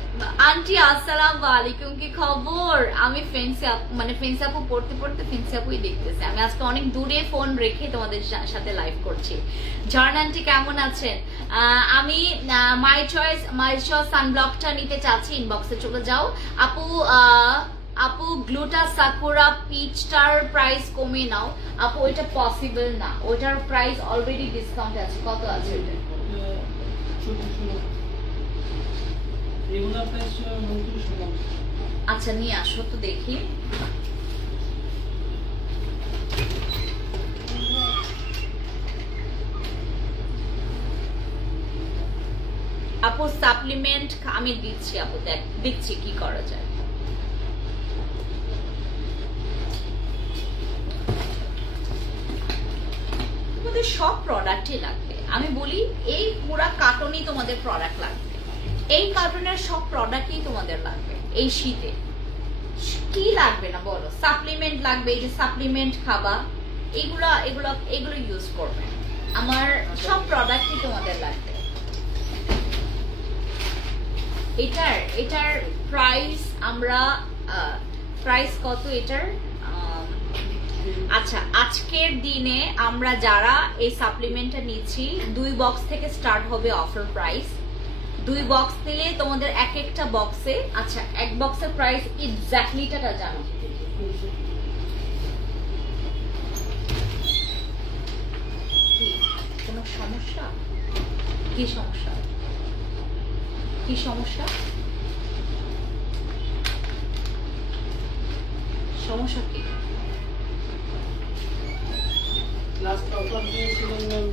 আন্টি আসসালামু আলাইকুম, কি খবর? আমি ফেন্সি আপু পড়তে ফেন্সি আপুই দেখতেছি। আমি আজকে অনেক দূরে ফোন রেখে তোমাদের সাথে লাইভ করছি। ঝর্ণা আন্টি কেমন আছেন? আমি মাই চয়েস সানব্লকটা নিতে চাচ্ছি, ইনবক্সে চলে যাও। আপু গ্লুটা সাকুরা পিচটার প্রাইস কমিয়ে নাও। আপু ওইটা পসিবল না, ওইটার প্রাইস অলরেডি ডিসকাউন্ট আছে। কত আছে ওটা? আচ্ছা নিয়ে আসো তো দেখি। আপু সাপ্লিমেন্ট আমি দিচ্ছি, আপু দেখছি কি করা যায়। তোমাদের সব প্রোডাক্টই লাগবে, আমি বলি এই পুরা কার্টনই তোমাদের প্রোডাক্ট লাগবে, এই কার্টনের সব প্রোডাক্টই তোমাদের লাগবে। এই শীতে কি লাগবে না বলো? সাপ্লিমেন্ট লাগবে, এই যে সাপ্লিমেন্ট খাবা, এগুলো ইউজ করবে, আমার সব প্রোডাক্টই তোমাদের লাগবে। এটার প্রাইস আমরা প্রাইস কত এটার? আচ্ছা আজকের দিনে আমরা যারা এই সাপ্লিমেন্টটা নিচ্ছি, 2 বক্স থেকে স্টার্ট হবে অফার প্রাইস। 2 বক্স নিলে তোমাদের একটা বক্সে, আচ্ছা এক বক্সের প্রাইস এক্স্যাক্টলিটা জানো? কোনো সমস্যা? কি সমস্যা? সমস্যা কি? লাস্ট অফার দিয়েছিলেন ম্যাম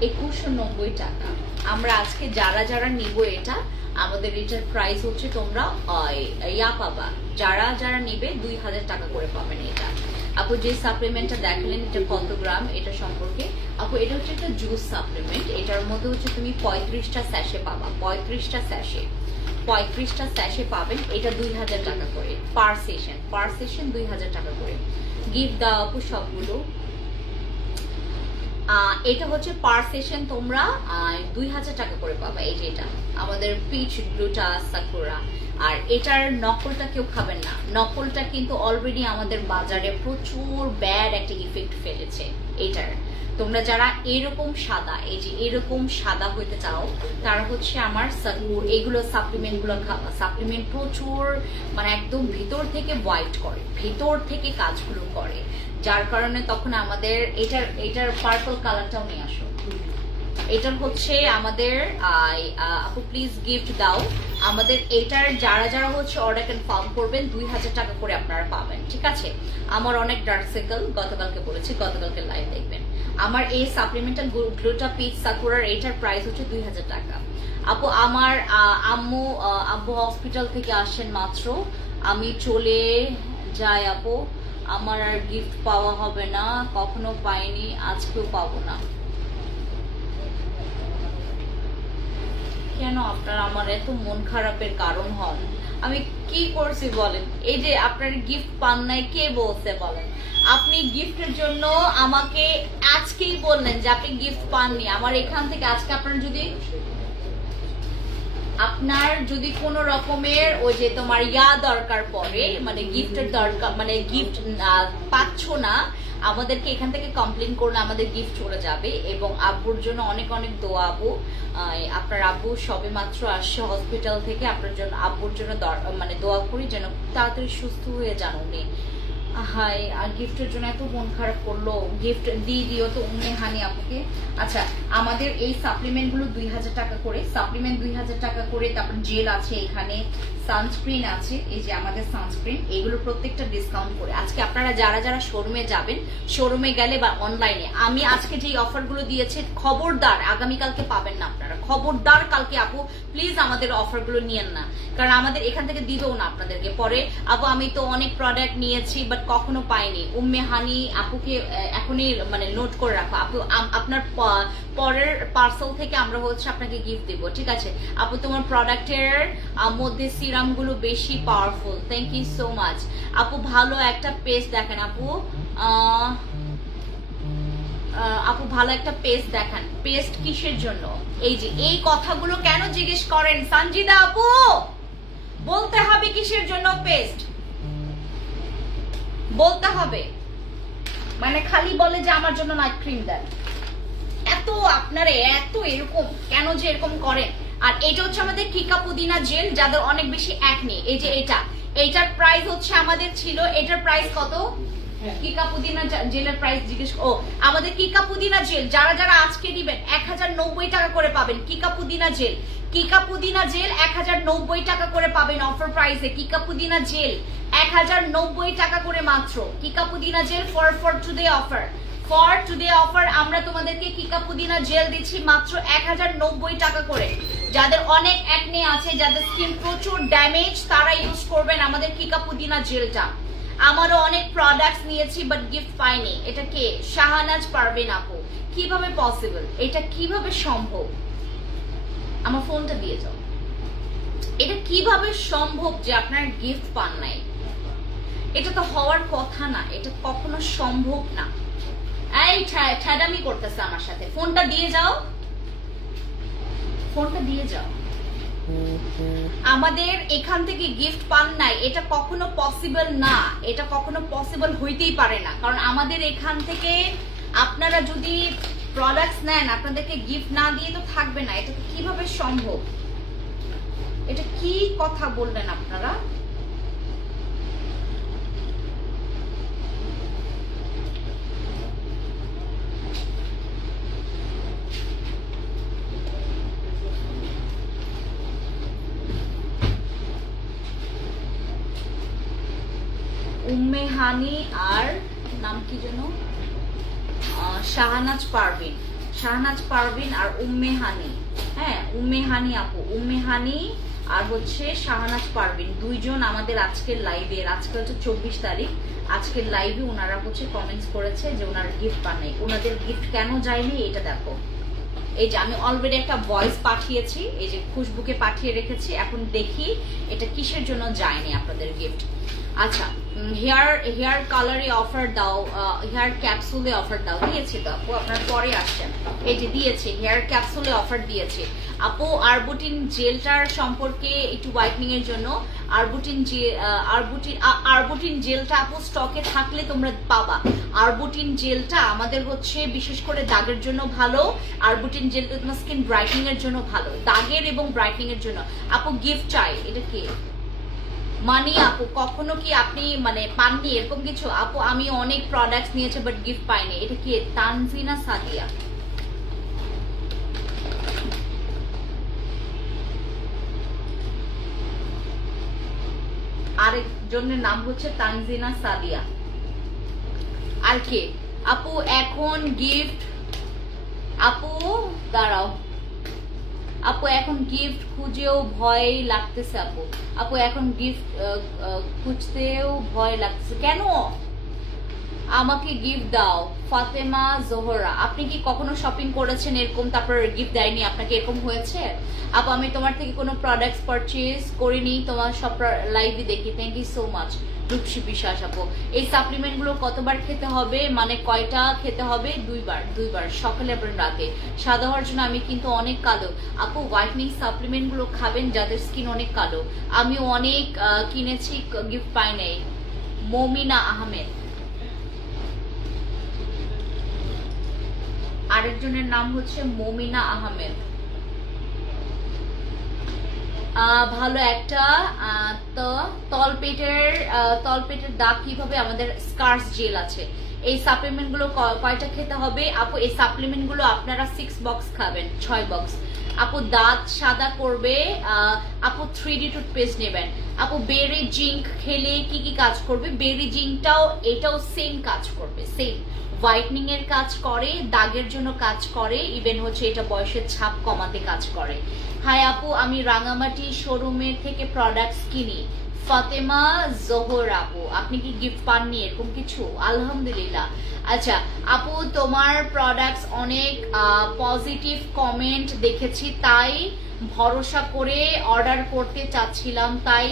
2190 টাকা। আমরা আজকে যারা যারা নিব এটা, আমাদের এটার প্রাইস হচ্ছে তোমরা ইয়া পাবা, যারা যারা নিবে 2000 টাকা করে পাবেন এটা। আপু যে সাপ্লিমেন্টটা দেখালেন এটা কত গ্রাম এটা সম্পর্কে? আপু এটা হচ্ছে একটা জুস সাপ্লিমেন্ট, এটার মধ্যে হচ্ছে তুমি 35টা স্যাশে পাবা, 35টা স্যাশে পাবেন। এটা 2000 টাকা করে পার সেশন 2000 টাকা করে গিফট দাও আপু সবগুলো। এটা হচ্ছে পার সেশন তোমরা 2000 টাকা করে পাবা। এই যে এটা আমাদের পিচ ব্লুটা সাকুরা। আর এটার নকলটা কেউ খাবেন না, নকলটা কিন্তু অলরেডি আমাদের বাজারে প্রচুর ব্যাড একটা ইফেক্ট ফেলেছে এটার। তোমরা যারা এরকম সাদা, এই যে এরকম সাদা হইতে চাও, তারা হচ্ছে আমার সাকুর এগুলো সাপ্লিমেন্টগুলো খাবা। সাপ্লিমেন্ট প্রচুর মানে একদম ভিতর থেকে হোয়াইট করে, ভিতর থেকে কাজগুলো করে, যার কারণে তখন আমাদের এটার পার্পল কালারটাও নিয়ে আসো। এটার হচ্ছে আমাদের আপু প্লিজ গিফট দাও আমাদের। এটার যারা যারা হচ্ছে অর্ডার কনফার্ম করবেন 2000 টাকা করে আপনারা পাবেন, ঠিক আছে? আমার অনেক ডার্ক সার্কেল গতকালকে বলেছি, গতকালকে লাইভ দেখবেন। আমার এই সাপ্লিমেন্টাল গ্লুটা পিচ সাকুরার এটার প্রাইস হচ্ছে 2000 টাকা। আপু আমার আম্মু হসপিটাল থেকে আসেন মাত্র, আমি চলে যাই আপু, আমার আর গিফট পাওয়া হবে না, কখনো পাইনি, আজকেও পাবো না। কেন আপনারা আমার এত মন খারাপের কারণ হন? আমি কি করছি বলেন? এই যে আপনার গিফট পান নাই কে বলছে বলেন? আপনি গিফটের জন্য আমাকে আজকেই বললেন যে আপনি গিফট পাননি। আমার এখান থেকে আজকে আপনার যদি কোন রকমের ওই যে তোমার দরকার পড়ে, মানে গিফটের দরকার, মানে গিফট পাচ্ছ না, আমাদেরকে এখান থেকে কমপ্লেন করলে আমাদের গিফট চলে যাবে। এবং আব্বুর জন্য অনেক অনেক দোয়া আপু। আপনার আব্বু সবে মাত্র আসছে হসপিটাল থেকে, আপনার জন্য আব্বুর জন্য মানে দোয়া করি যেন তাড়াতাড়ি সুস্থ হয়ে যান উনি। হাই, আর গিফটের জন্য এত মন খারাপ করলো, গিফট দিও তো উনি হানি আপুকে। আচ্ছা, আমাদের এই সাপ্লিমেন্ট গুলো 2000 টাকা করে, সাপ্লিমেন্ট 2000 টাকা করে। তারপর জেল আছে, এখানে সানস্ক্রিন আছে, এই যে আমাদের সানস্ক্রিন, এগুলো প্রত্যেকটা ডিসকাউন্ট করে। আজকে আপনারা যারা যারা শোরুমে যাবেন, শোরুমে গেলে বা অনলাইনে, আমি আজকে যে অফার গুলো দিয়েছি খবরদার আগামীকালকে পাবেন না আপনারা, খবরদার কালকে আপু প্লিজ আমাদের অফার গুলো নিয়েন না, কারণ আমাদের এখান থেকে দিবেও না আপনাদেরকে পরে। আপু আমি তো অনেক প্রোডাক্ট নিয়েছি বাট কখনো পাইনি, উম্মে হানি আপুকে এখনই মানে নোট করে রাখো আপু, আপনার পরের পার্সেল থেকে আমরা হচ্ছে আপনাকে গিফট দিব, ঠিক আছে আপু? তোমার প্রোডাক্টের মধ্যে সিরাম গুলো বেশি powerful, thank you so much আপু। ভালো একটা পেস্ট দেখেন আপু, আপু ভালো একটা পেস্ট দেখান। পেস্ট কিসের জন্য? এই যে এই কথাগুলো কেন জিজ্ঞেস করেন সঞ্জিদা আপু? বলতে হবে কিসের জন্য পেস্ট, বলতে হবে। মানে খালি বলে যে আমার জন্য নাইট ক্রিম দেন, এত আপনারা এত এরকম কেন যে এরকম করেন? আর এটা হচ্ছে আমাদের কিকা পুদিনা জেল, যাদের অনেক বেশি একনি। এই যে এটার প্রাইস হচ্ছে আমাদের ছিল, এটার প্রাইস কত? কিকা পুদিনা জেলের প্রাইস জিজ্ঞেস, ও আমাদের কিকা পুদিনা জেল যারা যারা আজকে দিবেন 1090 টাকা করে পাবেন। কিকা পুদিনা জেল 1090 টাকা করে পাবেন অফার প্রাইসে। কিকা পুদিনা জেল 1090 টাকা করে মাত্র। কিকা পুদিনা gel for today offer, for today offer আমরা তোমাদেরকে কিকা পুদিনা জেল দিচ্ছি মাত্র 1090 টাকা করে। যাদের অনেক একনে আছে, যাদের স্কিন প্রচুর ড্যামেজ, তারা ইউজ করবেন আমাদের কিকা পুদিনা জেলটা। আমারও অনেক প্রোডাক্টস নিয়েছি বাট গিফট পাইনি। এটা কে? শাহানাজ পারবেন আপু। কিভাবে পসিবল? এটা কিভাবে সম্ভব? আমার ফোনটা দিয়ে যাও। এটা কিভাবে সম্ভব যে আপনার গিফট পান নাই? এটা তো হওয়ার কথা না, এটা কখনো সম্ভব না। এই ঠ্যাডামি করতেছে আমার সাথে। ফোনটা দিয়ে যাও, ফোনটা দিয়ে যাও। আমাদের এখান থেকে গিফট পান নাই, এটা কখনো পসিবল না, এটা কখনো পসিবল হইতেই পারে না। কারণ আমাদের এখান থেকে আপনারা যদি প্রোডাক্টস নেন, আপনাদেরকে গিফট না দিয়ে তো থাকবে না। এটা কিভাবে সম্ভব? এটা কি কথা বললেন আপনারা? হানি আর নাম কি যেন শাহনাজ পারভিন আর উম্মে হানি। হ্যাঁ উম্মে হানি আপু, উম্মে হানি আর হচ্ছে শাহনাজ পারভিন, দুইজন আমাদের আজকের লাইভে, আজকে হচ্ছে 24 তারিখ, আজকের লাইভে ওনারা হচ্ছে কমেন্টস করেছে যে ওনারা গিফট পান নাই। ওনাদের গিফট কেন যায়নি এটা দেখো। এই যে আমি অলরেডি একটা ভয়েস পাঠিয়েছি, এই যে খুশবুকে পাঠিয়ে রেখেছি, এখন দেখি এটা কিসের জন্য যায়নি আপনাদের গিফট। আচ্ছা হেয়ার কালারে অফার দাও, হেয়ার ক্যাপসুলে অফার দাও, দিয়েছি তো আপু, আপনার পরে আসছেন। এই যে দিয়েছি, হেয়ার ক্যাপসুলে অফার দিয়েছি আপু। আরবুটিন জেলটার সম্পর্কে একটু হোয়াইটনিং এর জন্য আরবুটিন জেলটা আপু স্টকে থাকলে তোমরা পাবা। আরবুটিন জেলটা আমাদের হচ্ছে বিশেষ করে দাগের জন্য ভালো। আরবুটিন জেলটা তোমার স্কিন ব্রাইটনিং এর জন্য ভালো, দাগের এবং ব্রাইটনিং এর জন্য। আপু গিফট চাই, এটা কি মানি আপু? কখনো কি আপনি মানে পাননি এরকম কিছু? আপু আমি অনেক প্রোডাক্টস নিয়েছি বাট গিফট পাইনি, এটা কি? তানজিনা সাদিয়া, আরেকজনের নাম হচ্ছে তানজিনা সাদিয়া। আর কে আপু এখন গিফট? আপু দাঁড়াও আপু, এখন গিফট খুঁজেও ভয় লাগতেছে আপু। আপু এখন গিফট খুঁজতেও ভয় লাগতেছে কেন? আমাকে গিফট দাও। ফাতেমা জোহরা, আপনি কি কখনো শপিং করেছেন এরকম তারপর গিফট দেয়নি আপনাকে, এরকম হয়েছে? আপু আমি তোমার থেকে কোনো প্রোডাক্টস পারচেজ করিনি, তোমার সব লাইভই দেখি। থ্যাংক ইউ সো মাচ রূপসী বিশ্বাস আপু। এই সাপ্লিমেন্ট গুলো কতবার খেতে হবে, মানে কয়টা খেতে হবে? দুইবার, সকালে এবং রাতে। সাদা হওয়ার জন্য আমি কিন্তু অনেক কালো আপু, হোয়াইটনিং সাপ্লিমেন্ট গুলো খাবেন যাদের স্কিন অনেক কালো। আমি অনেক কিনেছি, গিফট পাই নাই। মমিনা আহমেদ, আরেকজনের নাম হচ্ছে মমিনা আহমেদ। ভালো একটা তলপেটের দাগ কিভাবে? আমাদের স্কার্স জেল আছে। এই সাপ্লিমেন্ট গুলো কয়টা খেতে হবে আপু? এই সাপ্লিমেন্ট গুলো আপনারা 6 বক্স খাবেন, 6 বক্স আপু। দাঁত সাদা করবে আপু, 3D টুথপেস্ট নেবেন আপু। বেরি জিঙ্ক খেলে কি কি কাজ করবে? বেরি জিঙ্কটাও এটাও সেম কাজ করবে, সেম হোয়াইটনিং এর কাজ করে, দাগের জন্য কাজ করে, ইভেন হচ্ছে এটা বয়সের ছাপ কমাতে কাজ করে। হাই আপু, আমি রাঙামাটি শোরুমের থেকে প্রোডাক্টস কিনি। ফাতেমা জোহর আপু, আপনি কি গিফট পাননি এরকম কিছু? আলহামদুলিল্লাহ। আচ্ছা আপু, তোমার প্রোডাক্টস অনেক পজিটিভ কমেন্ট দেখেছি, তাই ভরসা করে অর্ডার করতে চাচ্ছিলাম, তাই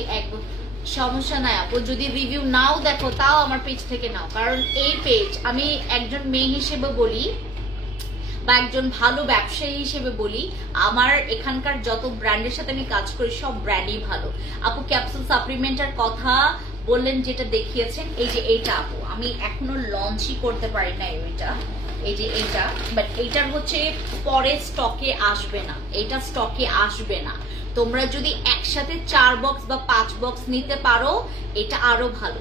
সমস্যা নাই আপু, যদি রিভিউ নাও দেখো তাও আমার পেজ থেকে নাও, কারণ এই পেজ আমি একজন মেয়ে হিসেবে বলি বা একজন ভালো ব্যবসায়ী হিসেবে বলি, আমার এখানকার যত ব্র্যান্ডের সাথে আমি কাজ করি সব ব্র্যান্ডই ভালো। আপু ক্যাপসুল সাপ্লিমেন্টের কথা বললেন যেটা দেখিয়েছেন, এই যে এইটা আপু আমি এখনো লঞ্চই করতে পারি না ওইটা, এই যে এইটা, বাট এইটার হচ্ছে পরে স্টকে আসবে না, এইটা স্টকে আসবে না। তোমরা যদি একসাথে 4 বক্স বা 5 বক্স নিতে পারো এটা আরো ভালো।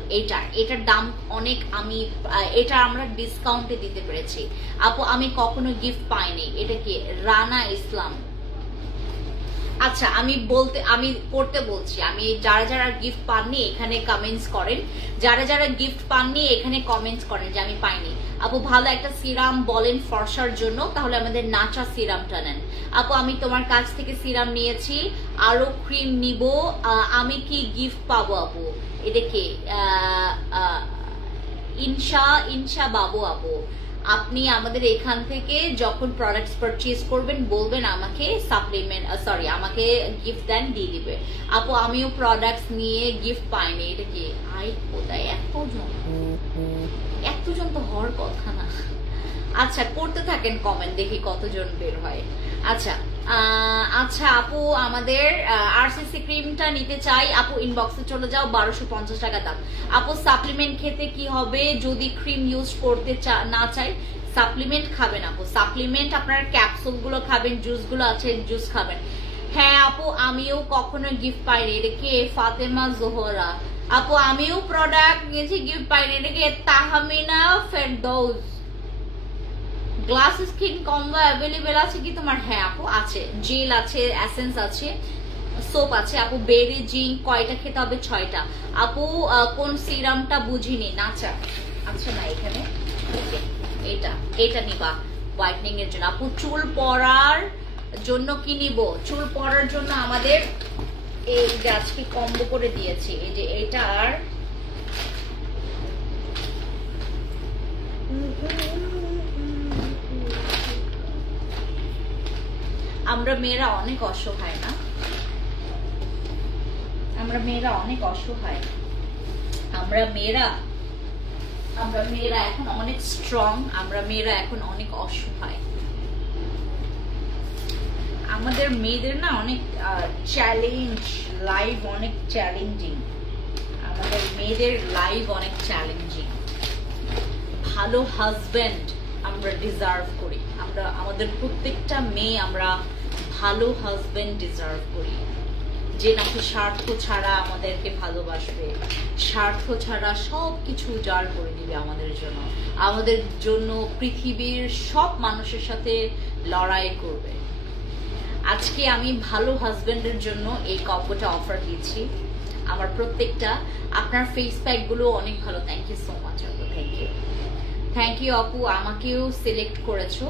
এটার দাম অনেক, আমি এটা আমরা ডিসকাউন্টে দিতে পেরেছি আপু। আমি কখনো গিফট পাইনি। এটা কি? রানা ইসলাম। আচ্ছা আমি করতে বলছি, আমি যারা গিফট পাননি এখানে কমেন্টস করেন, যারা গিফট পাননি এখানে কমেন্টস করেন যে আমি পাইনি। আপু ভালো একটা সিরাম বলেন ফর্সার জন্য, তাহলে আমাদের নাচা সিরামটা নেন আপু। আমি তোমার কাছ থেকে সিরাম নিয়েছি, আরো ক্রিম নিব, আমি কি গিফট পাবো আপু? এটা কি? ইনশা বাবু আপু, আপনি আমাদের এখান থেকে যখন প্রোডাক্টস পারচেজ করবেন বলবেন আমাকে আমাকে গিফট দেন, দিয়ে দিবে আপু। আমিও প্রোডাক্টস নিয়ে গিফট পাইনি। এটা কি? আই কোথায় এতজন তো হওয়ার কথা না। আচ্ছা করতে থাকেন কমেন্ট, দেখি কতজন বের হয়। আচ্ছা আপু আমাদের আরসিসি ক্রিমটা নিতে চাই আপু, ইনবক্সে চলে যাও, 1250 টাকা দাম আপু। সাপ্লিমেন্ট খেতে কি হবে যদি ক্রিম ইউজ করতে না চাই? সাপ্লিমেন্ট খাবেন আপু, সাপ্লিমেন্ট আপনার ক্যাপসুল গুলো খাবেন, জুস গুলো আছে জুস খাবেন। হ্যাঁ আপু আমিও কখনো গিফট পাইনি। এটা কে? ফাতেমা জোহরা আপু, আমিও প্রোডাক্ট নিয়েছি গিফট পাইনি। এটা কে? Tahmina Ferdous. Glass skin combo available আছে কি তোমার? হ্যাঁ আপু আছে, জেল আছে, এসেন্স আছে, সোপ আছে আপু। বেরি জিঙ্ক কয়টা খেতে হবে? 6টা। আপু কোন সিরামটা বুঝিনি? নাচা আচ্ছা না এখানে এটা নিবা হোয়াইটনিং এর জন্য। আপু চুল পড়ার জন্য কি নিব? চুল পড়ার জন্য আমাদের এই যে আজকে কম্বো করে দিয়েছি, এই যে এটা আর আমরা মেয়েরা অনেক অসহায় না? আমরা মেয়েরা অনেক অসহায়। আমরা মেয়েরা এখন অনেক স্ট্রং, আমরা মেয়েরা এখন অনেক অসহায়। আমাদের মেয়েদের না অনেক চ্যালেঞ্জ, লাইফ অনেক চ্যালেঞ্জিং। আমাদের মেয়েদের লাইফ অনেক চ্যালেঞ্জিং। ভালো হাজবেন্ড আমরা ডিজার্ভ করি। আমরা আমাদের প্রত্যেকটা মেয়ে আমরা ভালো হাজবেন্ড ডিজার্ভ করি, যে নাকি স্বার্থ ছাড়া আমাদেরকে ভালোবাসবে, স্বার্থ ছাড়া সবকিছু উজাড় করে দিবে আমাদের জন্য, আমাদের জন্য পৃথিবীর সব মানুষের সাথে লড়াই করবে। আজকে আমি ভালো হাজবেন্ডের জন্য এই কম্বোটা অফার দিচ্ছি। আমার প্রত্যেকটা আপনার ফেস প্যাক গুলো অনেক ভালো। থ্যাংক ইউ সো মাচ আপু, থ্যাংক ইউ আপু। আমাকেও সিলেক্ট করেছো।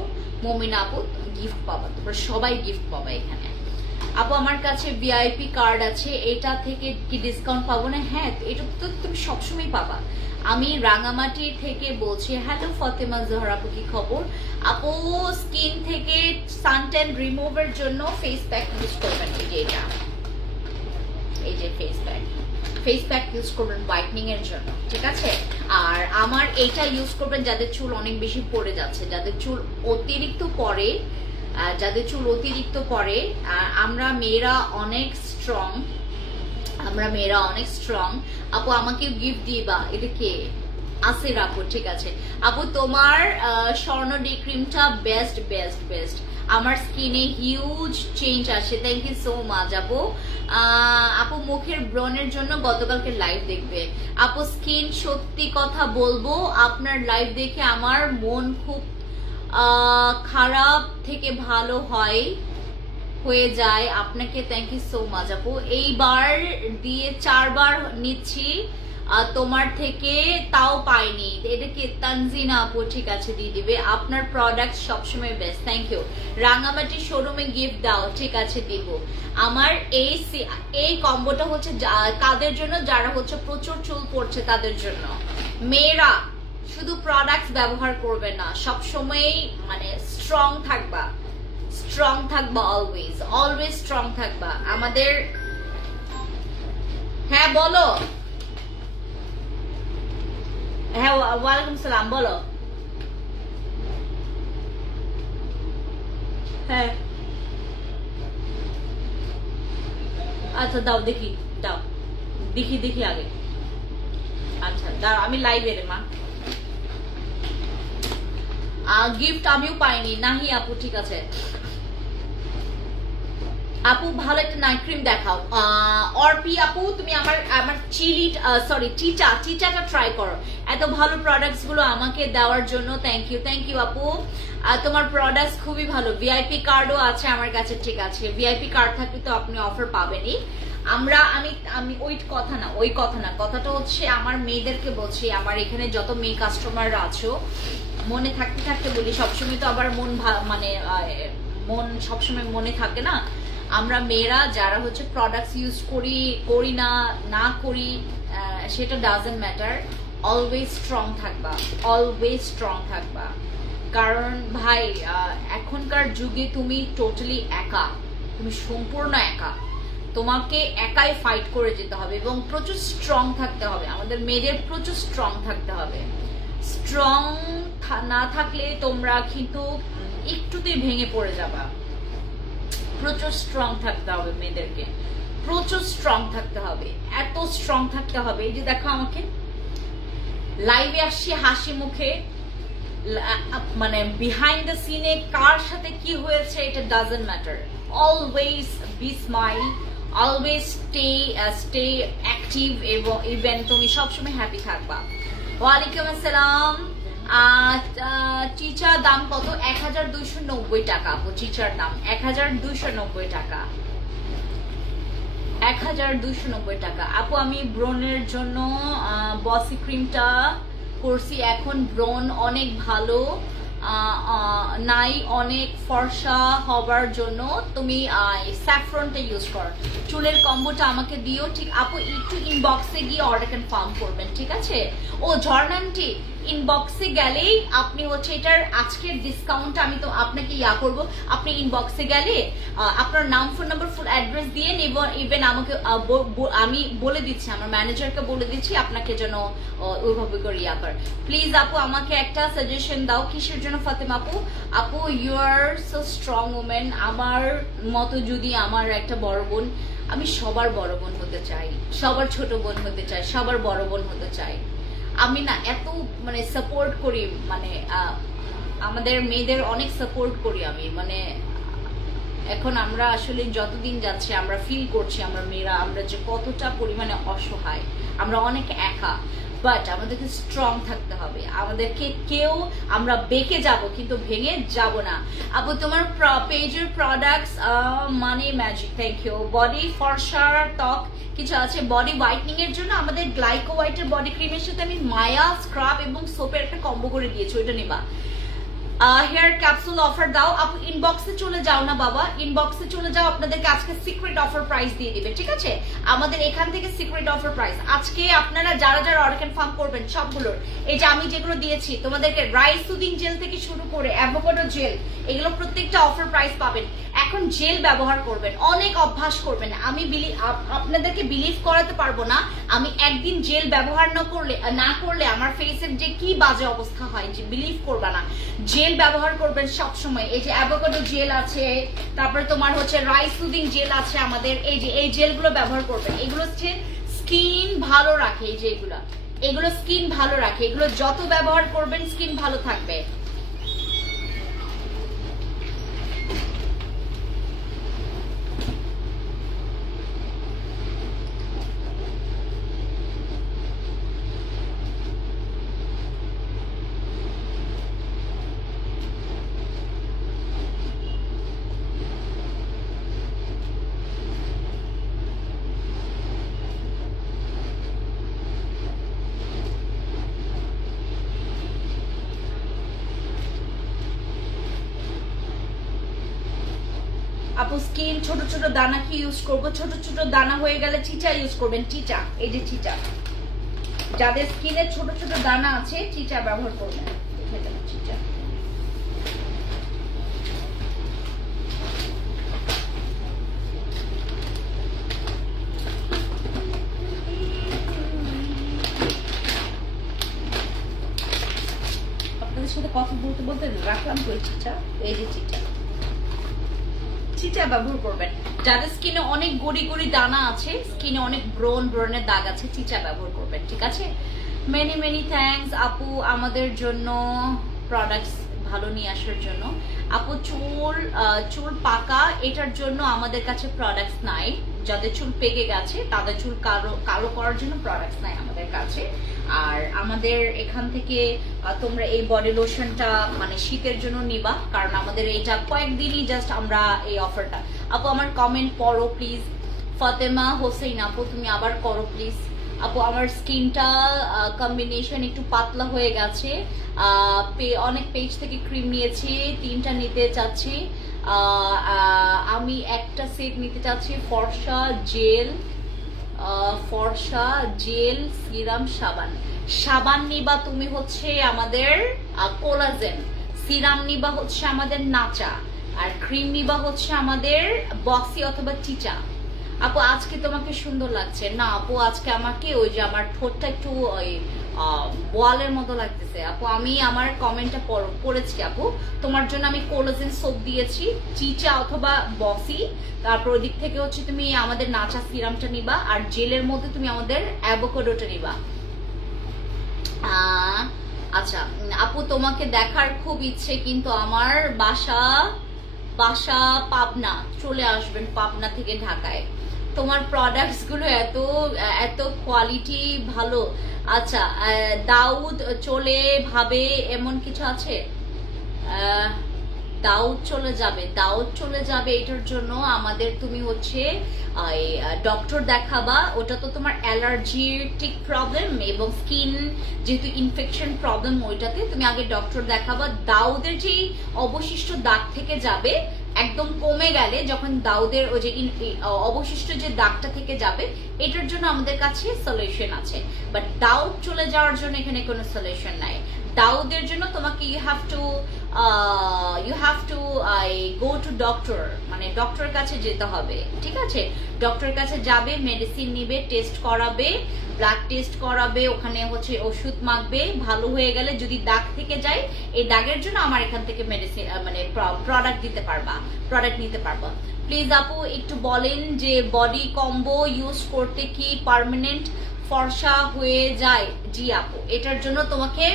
মমিনা আপু গিফট পাবা, তোমরা সবাই গিফট পাবা এখানে। আপু আমার কাছে ভিআইপি কার্ড আছে, এটা থেকে কি ডিসকাউন্ট পাবো না? হ্যাঁ, এটা তো তুমি সবসময় পাবা। আমি রাঙামাটি থেকে বলছি। হ্যালো ফতেমা জোহরা আপু, কি খবর? আপু স্কিন থেকে সানট্যান রিমুভের জন্য ফেস প্যাক ইউজ করবেন, এই যে এটা, এই যে ফেস প্যাক ইউজ করবেন হোয়াইটনিং এর জন্য, ঠিক আছে? আর আমার এইটা ইউজ করবেন যাদের চুল অনেক বেশি পড়ে যাচ্ছে, যাদের চুল অতিরিক্ত পড়ে, আমরা মেয়েরা অনেক স্ট্রং, আপু আমাকে গিফট দিবা। এটা কে? আছে রাখো, ঠিক আছে আপু। তোমার স্বর্ণ ডে ক্রিমটা বেস্ট। আমার স্কিনে হিউজ চেঞ্জ আসে। থ্যাংক ইউ সো মাচ আপু। আপু মুখের ব্রণের জন্য গতকালকে লাইভ দেখবে। আপু স্কিন সত্যি কথা বলবো, আপনার লাইভ দেখে আমার মন খুব খারাপ থেকে ভালো হয়ে যায়। আপনাকে থ্যাংক ইউ সো মাচ আপু। এইবার দিয়ে 4 বার নিচ্ছি তোমার থেকে, তাও পাইনি। এটা কি? তানজিনা আপু, ঠিক আছে দিয়ে দিবে। আপনার প্রোডাক্ট সবসময় বেস্ট। Thank you. রাঙামাটি শোরুমে গিফট দাও, ঠিক আছে দিব। আমার এই কম্বোটা হচ্ছে কাদের জন্য? যারা হচ্ছে প্রচুর চুল পড়ছে তাদের জন্য। মেয়েরা শুধু প্রোডাক্টস ব্যবহার করবে না, সবসময় মানে স্ট্রং থাকবা, অলওয়েজ স্ট্রং থাকবা। আমাদের হ্যাঁ বলো। হ্যাঁ ওয়ালাইকুম সালাম, বলো। হ্যাঁ আচ্ছা দাও দেখি, দেখি আগে। আচ্ছা দাও, আমি লাইভে রে মা। গিফট আমিও পাইনি। নাহি আপু, ঠিক আছে আপু। ভালো একটা নাইট ক্রিম দেখাও। অর্পি আপু তুমি আমার চিচাটা ট্রাই করো। এত ভালো প্রোডাক্টস গুলো আমাকে দেওয়ার জন্য থ্যাংক ইউ আপু। তোমার প্রোডাক্টস খুবই ভালো। ভিআইপি কার্ডও আছে আমার কাছে, ঠিক আছে। ভিআইপি কার্ড থাকলে তো আপনি অফার পাবেনই। আমি ওই কথা না, কথাটা হচ্ছে আমার মেয়েদেরকে বলছি, আমার এখানে যত মেয়ে কাস্টমাররা আছো, মনে থাকতে বলি, সবসময় তো আবার মন সবসময় মনে থাকে না। আমরা মেয়েরা যারা হচ্ছে প্রোডাক্টস ইউজ করি না করি, সেটা ডাজন্ট ম্যাটার। অলওয়েজ স্ট্রং থাকবা, কারণ ভাই এখনকার যুগে তুমি টোটালি একা, তুমি সম্পূর্ণ একা। তোমাকে একাই ফাইট করে যেতে হবে এবং প্রচুর স্ট্রং থাকতে হবে। আমাদের মেয়েদের প্রচুর স্ট্রং থাকতে হবে। স্ট্রং না থাকলে তোমরা কিন্তু একটুতেই ভেঙে পড়ে যাবা। প্রচুর স্ট্রং থাকতে হবে মেয়েদেরকে, প্রচুর স্ট্রং থাকতে হবে, এত স্ট্রং থাকতে হবে। এই যে দেখো আমাকে লাইভে আসছি হাসি মুখে, মানে বিহাইন্ড দ্য সিনে কার সাথে কি হয়েছে এটা doesn't matter. Always be smile, always stay active এবং ইভেন তুমি সবসময় হ্যাপি থাকবা। ওয়ালাইকুম আসসালাম। চিচার দাম কত? 1290 টাকা আপু। চিচার দাম 1290 টাকা। 1290 টাকা। আপু আমি ব্রনের জন্য বসি ক্রিমটা করছি, এখন ব্রন অনেক ভালো নাই, অনেক ফর্সা হবার জন্য তুমি স্যাফরনটা ইউজ করো। চুলের কম্বোটা আমাকে দিও, ঠিক আপু একটু ইনবক্সে গিয়ে অর্ডার কনফার্ম করবেন, ঠিক আছে? ও ঝর্ণান্টি ইনবক্সে গেলেই আপনি হচ্ছে এটার আজকের ডিসকাউন্টটা আমি তো আপনাকে করব। আপনি ইনবক্সে গেলে আপনার নাম, ফোন নাম্বার, ফুল অ্যাড্রেস দিয়ে ইভেন আমাকে আমি বলে দিচ্ছি, আমার ম্যানেজারকে বলে দিচ্ছি আপনাকে যেন ওইভাবে করে কর। প্লিজ আপু আমাকে একটা সাজেশন দাও কিসের জন্য ফাতেমা আপু? আপু you are so strong women. আমার মতো যদি আমার একটা বড় বোন, আমি সবার বড় বোন হতে চাই, সবার ছোট বোন হতে চাই, সবার বড় বোন হতে চাই। আমি না এত মানে সাপোর্ট করি, মানে আমাদের মেয়েদের অনেক সাপোর্ট করি আমি, মানে এখন আমরা আসলে যতদিন যাচ্ছে আমরা ফিল করছি আমরা মেয়েরা আমরা যে কতটা পরিমাণে অসহায়, আমরা অনেক একা, বাট আমাদেরকে স্ট্রং থাকতে হবে। আমাদেরকে কেউ আমরা বেঁকে যাব কিন্তু ভেঙে যাব না। আপু তোমার পেজের প্রোডাক্টস মানে ম্যাজিক, থ্যাংক ইউ। বডি ফর্সার ত্বক কিছু আছে বডি হোয়াইটনিং এর জন্য, আমাদের গ্লাইকো হোয়াইটের বডি ক্রিমের সাথে আমি মায়া স্ক্রাব এবং সোপের একটা কম্বো করে দিয়েছি, ওইটা নিবা। হেয়ার ক্যাপসুল অফার দাও আপু, ইনবক্সে চলে যাও না বাবা, ইনবক্সে চলে যাও, আপনাদেরকে আজকে সিক্রেট অফার প্রাইস দিয়ে দিবে, ঠিক আছে? আমাদের এখান থেকে সিক্রেট অফার প্রাইস আজকে আপনারা যারা যারা অর্ডার কনফার্ম করবেন সবগুলোর, এই যে আমি যেগুলো দিয়েছি তোমাদেরকে, রাইস সুদিং জেল থেকে শুরু করে অ্যাভোকাডো জেল, এগুলো প্রত্যেকটা অফার প্রাইস পাবেন। এখন জেল ব্যবহার করবেন, অনেক অভ্যাস করবেন। আমি আপনাদেরকে বিলিভ করাতে পারবো না, আমি একদিন জেল ব্যবহার না করলে আমার ফেসের যে কি বাজে অবস্থা হয়, যে বিলিভ করবা না। জেল ব্যবহার করবেন সব সময়। এই যে অ্যাভোকাডো জেল আছে, তারপরে তোমার হচ্ছে রাইস সুদিং জেল আছে আমাদের, এই যে এই জেলগুলো ব্যবহার করবেন। এগুলো হচ্ছে স্কিন ভালো রাখে, এই যে এগুলো স্কিন ভালো রাখে, এগুলো যত ব্যবহার করবেন স্কিন ভালো থাকবে। আপু স্কিন ছোট ছোট দানা কি ইউজ করবো? ছোট ছোট দানা হয়ে গেলে চিচা ইউজ করবেন, চিচা, এই যে চিচা, যাদের স্কিনে ছোট ছোট দানা আছে চিচা ব্যবহার করবেন, চিচা। আপনাদের সাথে কথা বলতে বলতে রাখলাম তো চিচা, এই যে চিচা, চিচা ব্যবহার করবেন। যাদের স্কিনে অনেক গড়ি গড়ি দানা আছে, স্কিনে অনেক ব্রণের দাগ আছে, চিচা ব্যবহার করবেন, ঠিক আছে? মেনি মেনি থ্যাঙ্কস আপু আমাদের জন্য প্রোডাক্টস ভালো নিয়ে আসার জন্য। আপু চুল পাকা, এটার জন্য আমাদের কাছে প্রোডাক্টস নাই। যাদের চুল পেকে গেছে তাদের চুল কালো করার জন্য প্রোডাক্টস নাই আমাদের কাছে। আর আমাদের এখান থেকে তোমরা এই বডি লোশনটা মানে শীতের জন্য নিবা, কারণ আমাদের এইটা কয়েকদিনই জাস্ট আমরা এই অফারটা। আপু আমার কমেন্ট পড়ো প্লিজ। ফাতেমা হোসেন আপু তুমি আবার করো প্লিজ। আপু আমার স্কিনটা কম্বিনেশন একটু পাতলা হয়ে গেছে, অনেক পেজ থেকে ক্রিম নিয়েছি, 3টা নিতে চাচ্ছি। আমি একটা সেট নিতে চাচ্ছি, ফর্সা জেল সিরাম সাবান নিবা তুমি হচ্ছে আমাদের কোলাজেন, সিরাম নিবা হচ্ছে আমাদের নাচা, আর ক্রিম নিবা হচ্ছে আমাদের বক্সি অথবা চিচা। আপু আজকে তোমাকে সুন্দর লাগছে না? আপু আজকে আমাকে ওই যে আমার ঠোঁটটা একটু ওই বোয়ালের মতো লাগতেছে। আপু আমি আমার কমেন্টটা পড়েছি আপু, তোমার জন্য আমি কোলাজেন সোপ দিয়েছি, চিচা অথবা বক্সি, তারপর ওই দিক থেকে হচ্ছে তুমি আমাদের নাচা সিরামটা নিবা, আর জেলের মধ্যে তুমি আমাদের অ্যাভোকাডোটা নিবা। আচ্ছা আপু তোমাকে দেখার খুব ইচ্ছে, কিন্তু আমার বাসা পাবনা, চলে আসবেন পাবনা থেকে ঢাকায়। তোমার প্রোডাক্টস গুলো এত কোয়ালিটি ভালো। আচ্ছা দাউদ চলে ভাবে এমন কিছু আছে? দাউদ চলে যাবে এটার জন্য আমাদের তুমি হচ্ছে ডক্টর দেখাবা। ওটা তো তোমার অ্যালার্জিটিক প্রবলেম এবং স্কিন যেহেতু ইনফেকশন প্রবলেম, ওইটাতে তুমি আগে ডক্টর দেখাবা। দাউদের যে অবশিষ্ট দাগ থেকে যাবে একদম কমে গেলে, যখন দাউদের ওই যে অবশিষ্ট যে দাগটা থেকে যাবে, এটার জন্য আমাদের কাছে সলিউশন আছে। বাট দাউদ চলে যাওয়ার জন্য এখানে কোনো সলিউশন নাই। দাউদের জন্য তোমাকে you have to go to doctor, মানে ডক্টরের কাছে যেতে হবে, ঠিক আছে? ডক্টরের কাছে যাবে, মেডিসিন নিবে, টেস্ট করাবে, ব্লাড টেস্ট করাবে, ওখানে হচ্ছে ওষুধ মাখবে। ভালো হয়ে গেলে যদি দাগ থেকে যায়, এই দাগের জন্য আমার এখান থেকে মেডিসিন মানে প্রোডাক্ট নিতে পারবা। প্লিজ আপু একটু বলেন যে বডি কম্বো ইউজ করতে কি পার্মানেন্ট ফর্সা হয়ে যায়? জি আপু, এটার জন্য তোমাকে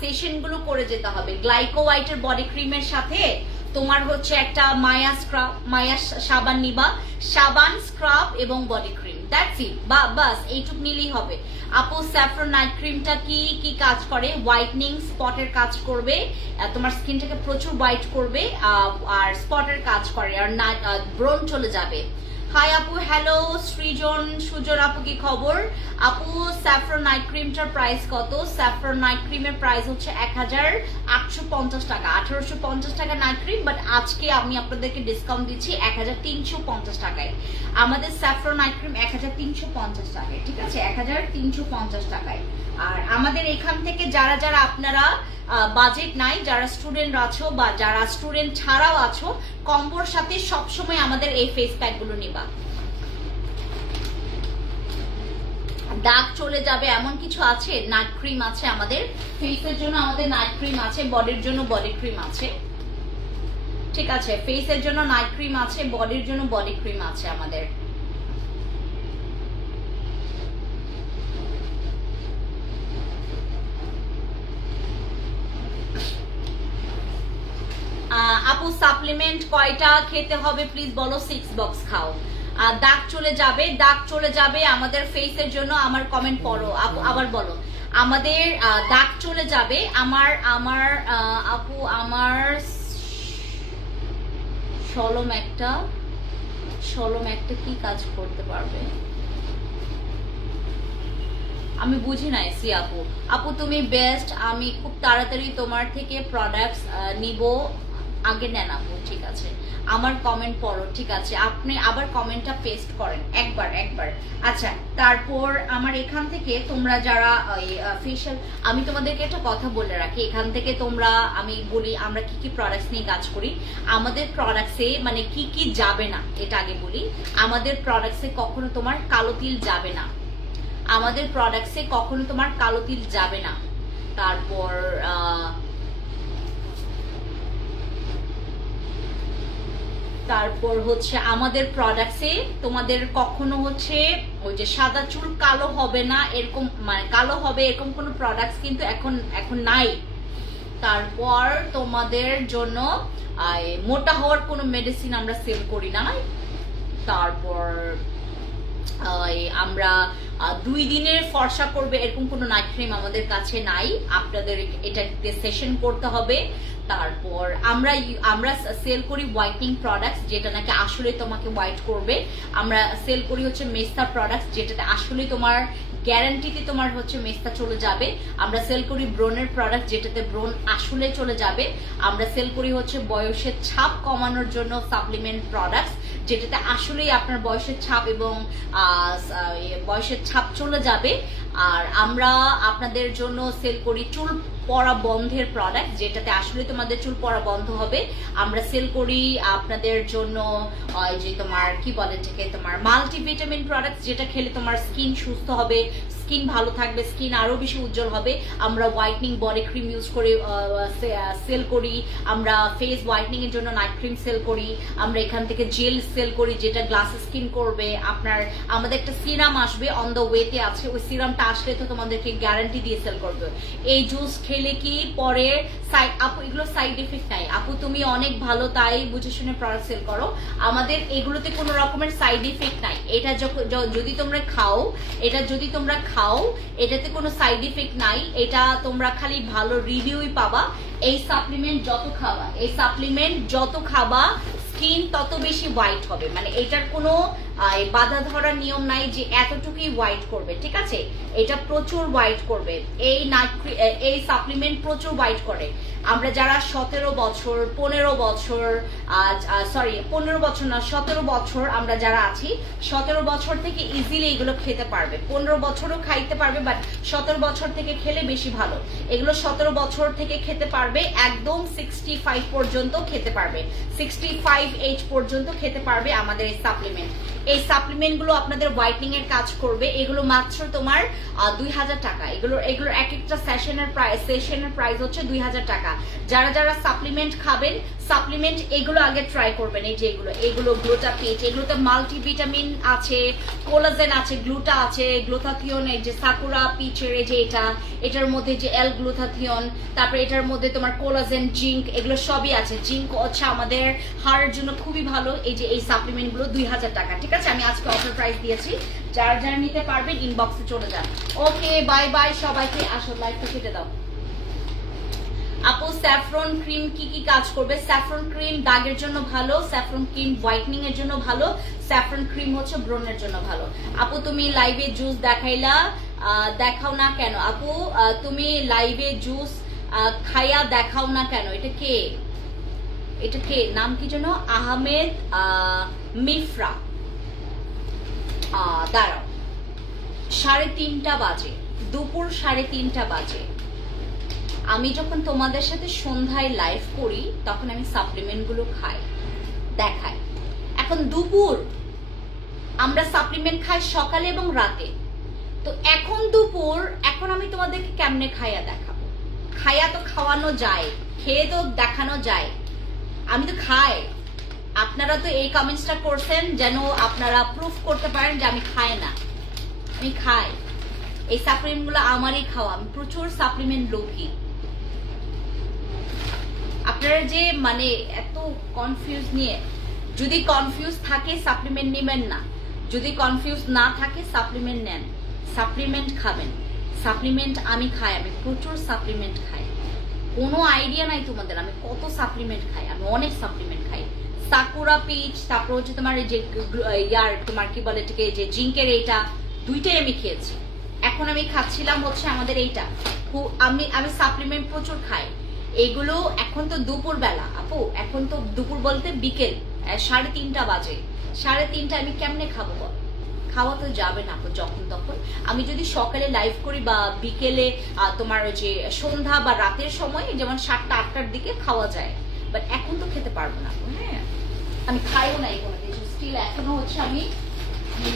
সেশন গুলো করে যেতে হবে। গ্লাইকো হোয়াইটের বডি ক্রিমের সাথে তোমার হচ্ছে একটা মায়া সাবান নিবা, সাবান, স্ক্রাব এবং বডি ক্রিম, দ্যাটস ইট। বাস এইটুক নিলেই হবে। আপু স্যাফরন নাইট ক্রিমটা কি কাজ করে? হোয়াইটনিং, স্পটের কাজ করবে, তোমার স্কিনটাকে প্রচুর হোয়াইট করবে, আর স্পটের কাজ করে, আর ব্রণ চলে যাবে। হাই আপু, হ্যালো সুজন আপু, কি খবর? আপু স্যাফরন নাইট ক্রিমটার প্রাইস কত? স্যাফরন নাইট ক্রিমের প্রাইস হচ্ছে 1850 টাকা, 1850 টাকা নাইট ক্রিম। বাট আজকে আমি আপনাদেরকে ডিসকাউন্ট দিচ্ছি 1350 টাকায়। আমাদের স্যাফরন নাইট ক্রিম 1350 টাকায়, ঠিক আছে? 1350 টাকায়। আর আমাদের এখান থেকে যারা আপনারা বাজেট নাই, যারা স্টুডেন্ট আছো বা যারা স্টুডেন্ট ছাড়াও আছো, কম্বোর সাথে সবসময় আমাদের এই ফেস প্যাক গুলো নিবা। দাগ চলে যাবে এমন কিছু আছে, নাইট ক্রিম আছে আমাদের ফেসের জন্য, আমাদের নাইট ক্রিম আছে, বডির জন্য বডি ক্রিম আছে, ঠিক আছে? ফেসের জন্য নাইট ক্রিম আছে, বডির জন্য বডি ক্রিম আছে আমাদের। আপু সাপ্লিমেন্ট কয়টা খেতে হবে প্লিজ বলো? 6 বক্স খাও। দাগ চলে যাবে আমাদের ফেসের জন্য। আমার কমেন্ট পড়ো আপু, আবার বলো। আমাদের দাগ চলে যাবে আপু আমার সলম একটা কি কাজ করতে পারবে? আমি বুঝি নাই সি আপু তুমি বেস্ট। আমি খুব তাড়াতাড়ি তোমার থেকে প্রোডাক্টস নিব। আগে নেন আপু, ঠিক আছে? আমার কমেন্ট পড়ো, ঠিক আছে? আপনি আবার কমেন্টটা পেস্ট করেন একবার। আচ্ছা, তারপর আমার এখান থেকে তোমরা যারা ফেশিয়াল, আমি তোমাদেরকে একটা কথা বলে রাখি, এখান থেকে তোমরা, আমি বলি আমরা কি প্রোডাক্টস নিয়ে কাজ করি। আমাদের প্রোডাক্টসে মানে কি যাবে না, এটা আগে বলি। আমাদের প্রোডাক্টসে কখনো তোমার কালো তিল যাবে না, আমাদের প্রোডাক্টসে কখনো তোমার কালো তিল যাবে না। তারপর হচ্ছে আমাদের প্রোডাক্টসে তোমাদের কখনো হচ্ছে ওই যে সাদা চুল কালো হবে না, এরকম মানে কালো হবে এরকম কোনো প্রোডাক্টস কিন্তু এখন নাই। তারপর তোমাদের জন্য মোটা হওয়ার কোনো মেডিসিন আমরা সেল করি না। তারপর আমরা 2 দিনের ফর্সা করবে এরকম কোনো নাইট ক্রিম আমাদের কাছে নাই, আপনাদের এটাতে সেশন করতে হবে। তারপর আমরা সেল করি হোয়াইটনিং প্রোডাক্টস, যেটা নাকি আসলে তোমাকে হোয়াইট করবে। আমরা সেল করি হচ্ছে মেস্তা প্রোডাক্টস, যেটাতে আসলে তোমার গ্যারান্টিতে তোমার হচ্ছে মেস্তা চলে যাবে। আমরা সেল করি ব্রনের প্রোডাক্ট, যেটাতে ব্রন আসলে চলে যাবে। আমরা সেল করি হচ্ছে বয়সের ছাপ কমানোর জন্য সাপ্লিমেন্ট প্রোডাক্টস, যেটাতে আসলেই আপনার বয়সের ছাপ এবং বয়সের ছাপ চলে যাবে। আর আমরা আপনাদের জন্য সেল করি চুল পড়া বন্ধের প্রোডাক্ট, যেটাতে আসলে তোমাদের চুল পড়া বন্ধ হবে। আমরা সেল করি আপনাদের জন্য যে তোমার কি বলে থেকে তোমার মাল্টিভিটামিন প্রোডাক্ট, যেটা খেলে তোমার স্কিন সুস্থ হবে, স্কিন ভালো থাকবে, স্কিন আরো বেশি উজ্জ্বল হবে। আমরা হোয়াইটনিং বডি ক্রিম ইউজ করে সেল করি। আমরা ফেস হোয়াইটনিং এর জন্য নাইট ক্রিম সেল করি। আমরা এখান থেকে জেল সেল করি, যেটা গ্লাস স্কিন করবে। আমাদের একটা সিরাম আসবে, অন দ্য ওয়েতে আছে, ওই সিরামটা আসলে তো তোমাদেরকে গ্যারান্টি দিয়ে সেল করবে। এই জুস খেলে হইলে কি পরে আপু এগুলো সাইড এফেক্ট নাই আপু, তুমি অনেক ভালো তাই বুঝে শুনে প্রোডাক্ট সেল করো। আমাদের এগুলোতে কোনো রকমের সাইড এফেক্ট নাই। এটা যদি তোমরা খাও এটাতে কোনো সাইড এফেক্ট নাই। এটা তোমরা খালি ভালো রিভিউই পাবা। এই সাপ্লিমেন্ট যত খাবা স্কিন তত বেশি হোয়াইট হবে, মানে এটার কোনো বাধা ধরার নিয়ম নাই যে এতটুকুই হোয়াইট করবে, ঠিক আছে? এটা প্রচুর হোয়াইট করবে। এই সাপ্লিমেন্ট প্রচুর হোয়াইট করে। আমরা যারা 17 বছর 15 বছর 17 বছর আমরা যারা আছি, 17 বছর থেকে ইজিলি এগুলো খেতে পারবে। 15 বছরও খাইতে পারবে, বাট 17 বছর থেকে খেলে বেশি ভালো। এগুলো 17 বছর থেকে খেতে পারবে, একদম 65 পর্যন্ত খেতে পারবে, 65 এজ পর্যন্ত খেতে পারবে আমাদের এই সাপ্লিমেন্ট। এই সাপ্লিমেন্ট গুলো আপনাদের হোয়াইটনিং এর কাজ করবে। এগুলো মাত্র তোমার 2000 টাকা। এগুলোর এক একটা সেশনের প্রাইস হচ্ছে 2000 টাকা। যারা সাপ্লিমেন্ট খাবেন, সাপ্লিমেন্ট এগুলো আগে ট্রাই করবেন। এই যে এগুলো গ্লুটা পিচ, এগুলোতে মাল্টিভিটামিন আছে, কোলাজেন আছে, গ্লুটা আছে, গ্লুটাথিয়ন, এই যে সাকুরা পিচের এই যে এটার মধ্যে যে এল গ্লুটাথিয়ন, তারপরে এটার মধ্যে তোমার কোলাজেন, জিঙ্ক, এগুলো সবই আছে। জিঙ্ক হচ্ছে আমাদের হাড়ের জন্য খুবই ভালো। এই যে এই সাপ্লিমেন্ট গুলো 2000 টাকা, ঠিক আছে? আমি আজকে অফার প্রাইস দিয়েছি। যারা নিতে পারবেন ইনবক্সে চলে যান। ওকে, বাই বাই সবাইকে। আসো লাইভটা কেটে দাও। আপু স্যাফরন ক্রিম কি কাজ করবে? স্যাফরন ক্রিম দাগের জন্য ভালো, স্যাফরন ক্রিম হোয়াইটনিং এর জন্য ভালো, স্যাফরন ক্রিম হচ্ছে ব্রণের জন্য ভালো। আপু তুমি লাইভে জুস দেখাও না কেন? আপু তুমি লাইভে জুস খাইয়া দেখাও না কেন? এটা কে নাম কি যেন? আহমেদ মিফরা। দাঁড়াও, 3:30 বাজে, দুপুর 3:30 বাজে। আমি যখন তোমাদের সাথে সন্ধ্যায় লাইভ করি তখন আমি সাপ্লিমেন্ট গুলো দেখাই। এখন দুপুর, আমরা সাপ্লিমেন্ট খাই সকালে এবং রাতে। তো এখন দুপুর, এখন আমি তোমাদেরকে কেমনে খাইয়া দেখাবো? খাইয়া তো খাওয়ানো যায়, খেয়ে তো দেখানো যায়। আমি তো খাই। আপনারা তো এই কমেন্টসটা করছেন যেন আপনারা প্রুফ করতে পারেন যে আমি খাই না। আমি খাই। এই সাপ্লিমেন্ট গুলো আমারই খাওয়া। আমি প্রচুর সাপ্লিমেন্ট লোভী। আপনারা যে মানে এত কনফিউজ নিয়ে, যদি কনফিউজ থাকে সাপ্লিমেন্ট নেবেন না, যদি কনফিউজ না থাকে সাপ্লিমেন্ট নেন, সাপ্লিমেন্ট খাবেন। সাপ্লিমেন্ট আমি খাই, আমি প্রচুর সাপ্লিমেন্ট খাই। কোনো আইডিয়া নাই তোমাদের আমি কত সাপ্লিমেন্ট খাই। আমি অনেক সাপ্লিমেন্ট খাই। সাকুরা পিচ, তারপর হচ্ছে তোমার এই যে তোমার কি বলে এটাকে, যে জিঙ্কের এইটা, দুইটাই আমি খেয়েছি। এখন আমি খাচ্ছিলাম হচ্ছে আমাদের এইটা। আমি সাপ্লিমেন্ট প্রচুর খাই। এগুলো এখন তো দুপুর বেলা আপু, এখন তো দুপুর বলতে বিকেল 3:30 বাজে। 3:30 আমি কেমনে খাবো? খাওয়া তো যাবে না আপু যখন তখন। আমি যদি সকালে লাইভ করি বা বিকেলে তোমার যে সন্ধ্যা বা রাতের সময়, যেমন 7টা-8টার দিকে খাওয়া যায়, বাট এখন তো খেতে পারবো না। হ্যাঁ, আমি খাইও না কোনো কিছু। স্টিল এখনো হচ্ছে আমি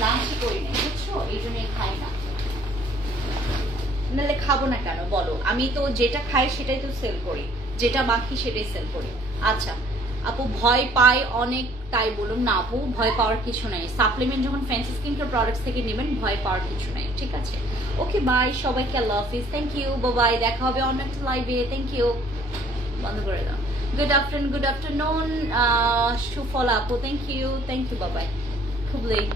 লাঞ্চই করি না, বুঝছো? এই জন্যই খাই না। নাহলে খাবো না কেন বলো? আমি তো যেটা খাই সেটাই তো সেল করি, যেটা মাখি সেটাই সেল করি। আচ্ছা আপু ভয় পায় অনেক তাই বলুন না আপু, ভয় পাওয়ার কিছু নাই। সাপ্লিমেন্ট যখন ফ্যান্সি স্কিন কেয়ার প্রোডাক্টস থেকে নেবেন ভয় পাওয়ার কিছু নাই, ঠিক আছে? ওকে বাই সবাইকে, আল্লাহ হাফিজ, থ্যাংক ইউ, বাই। দেখা হবে অন্য একটা লাইভে। থ্যাংক ইউ, বন্ধ করে দাও। গুড আফটারনুন সুফলা আপু, থ্যাংক ইউ, বাই। খুব লেট।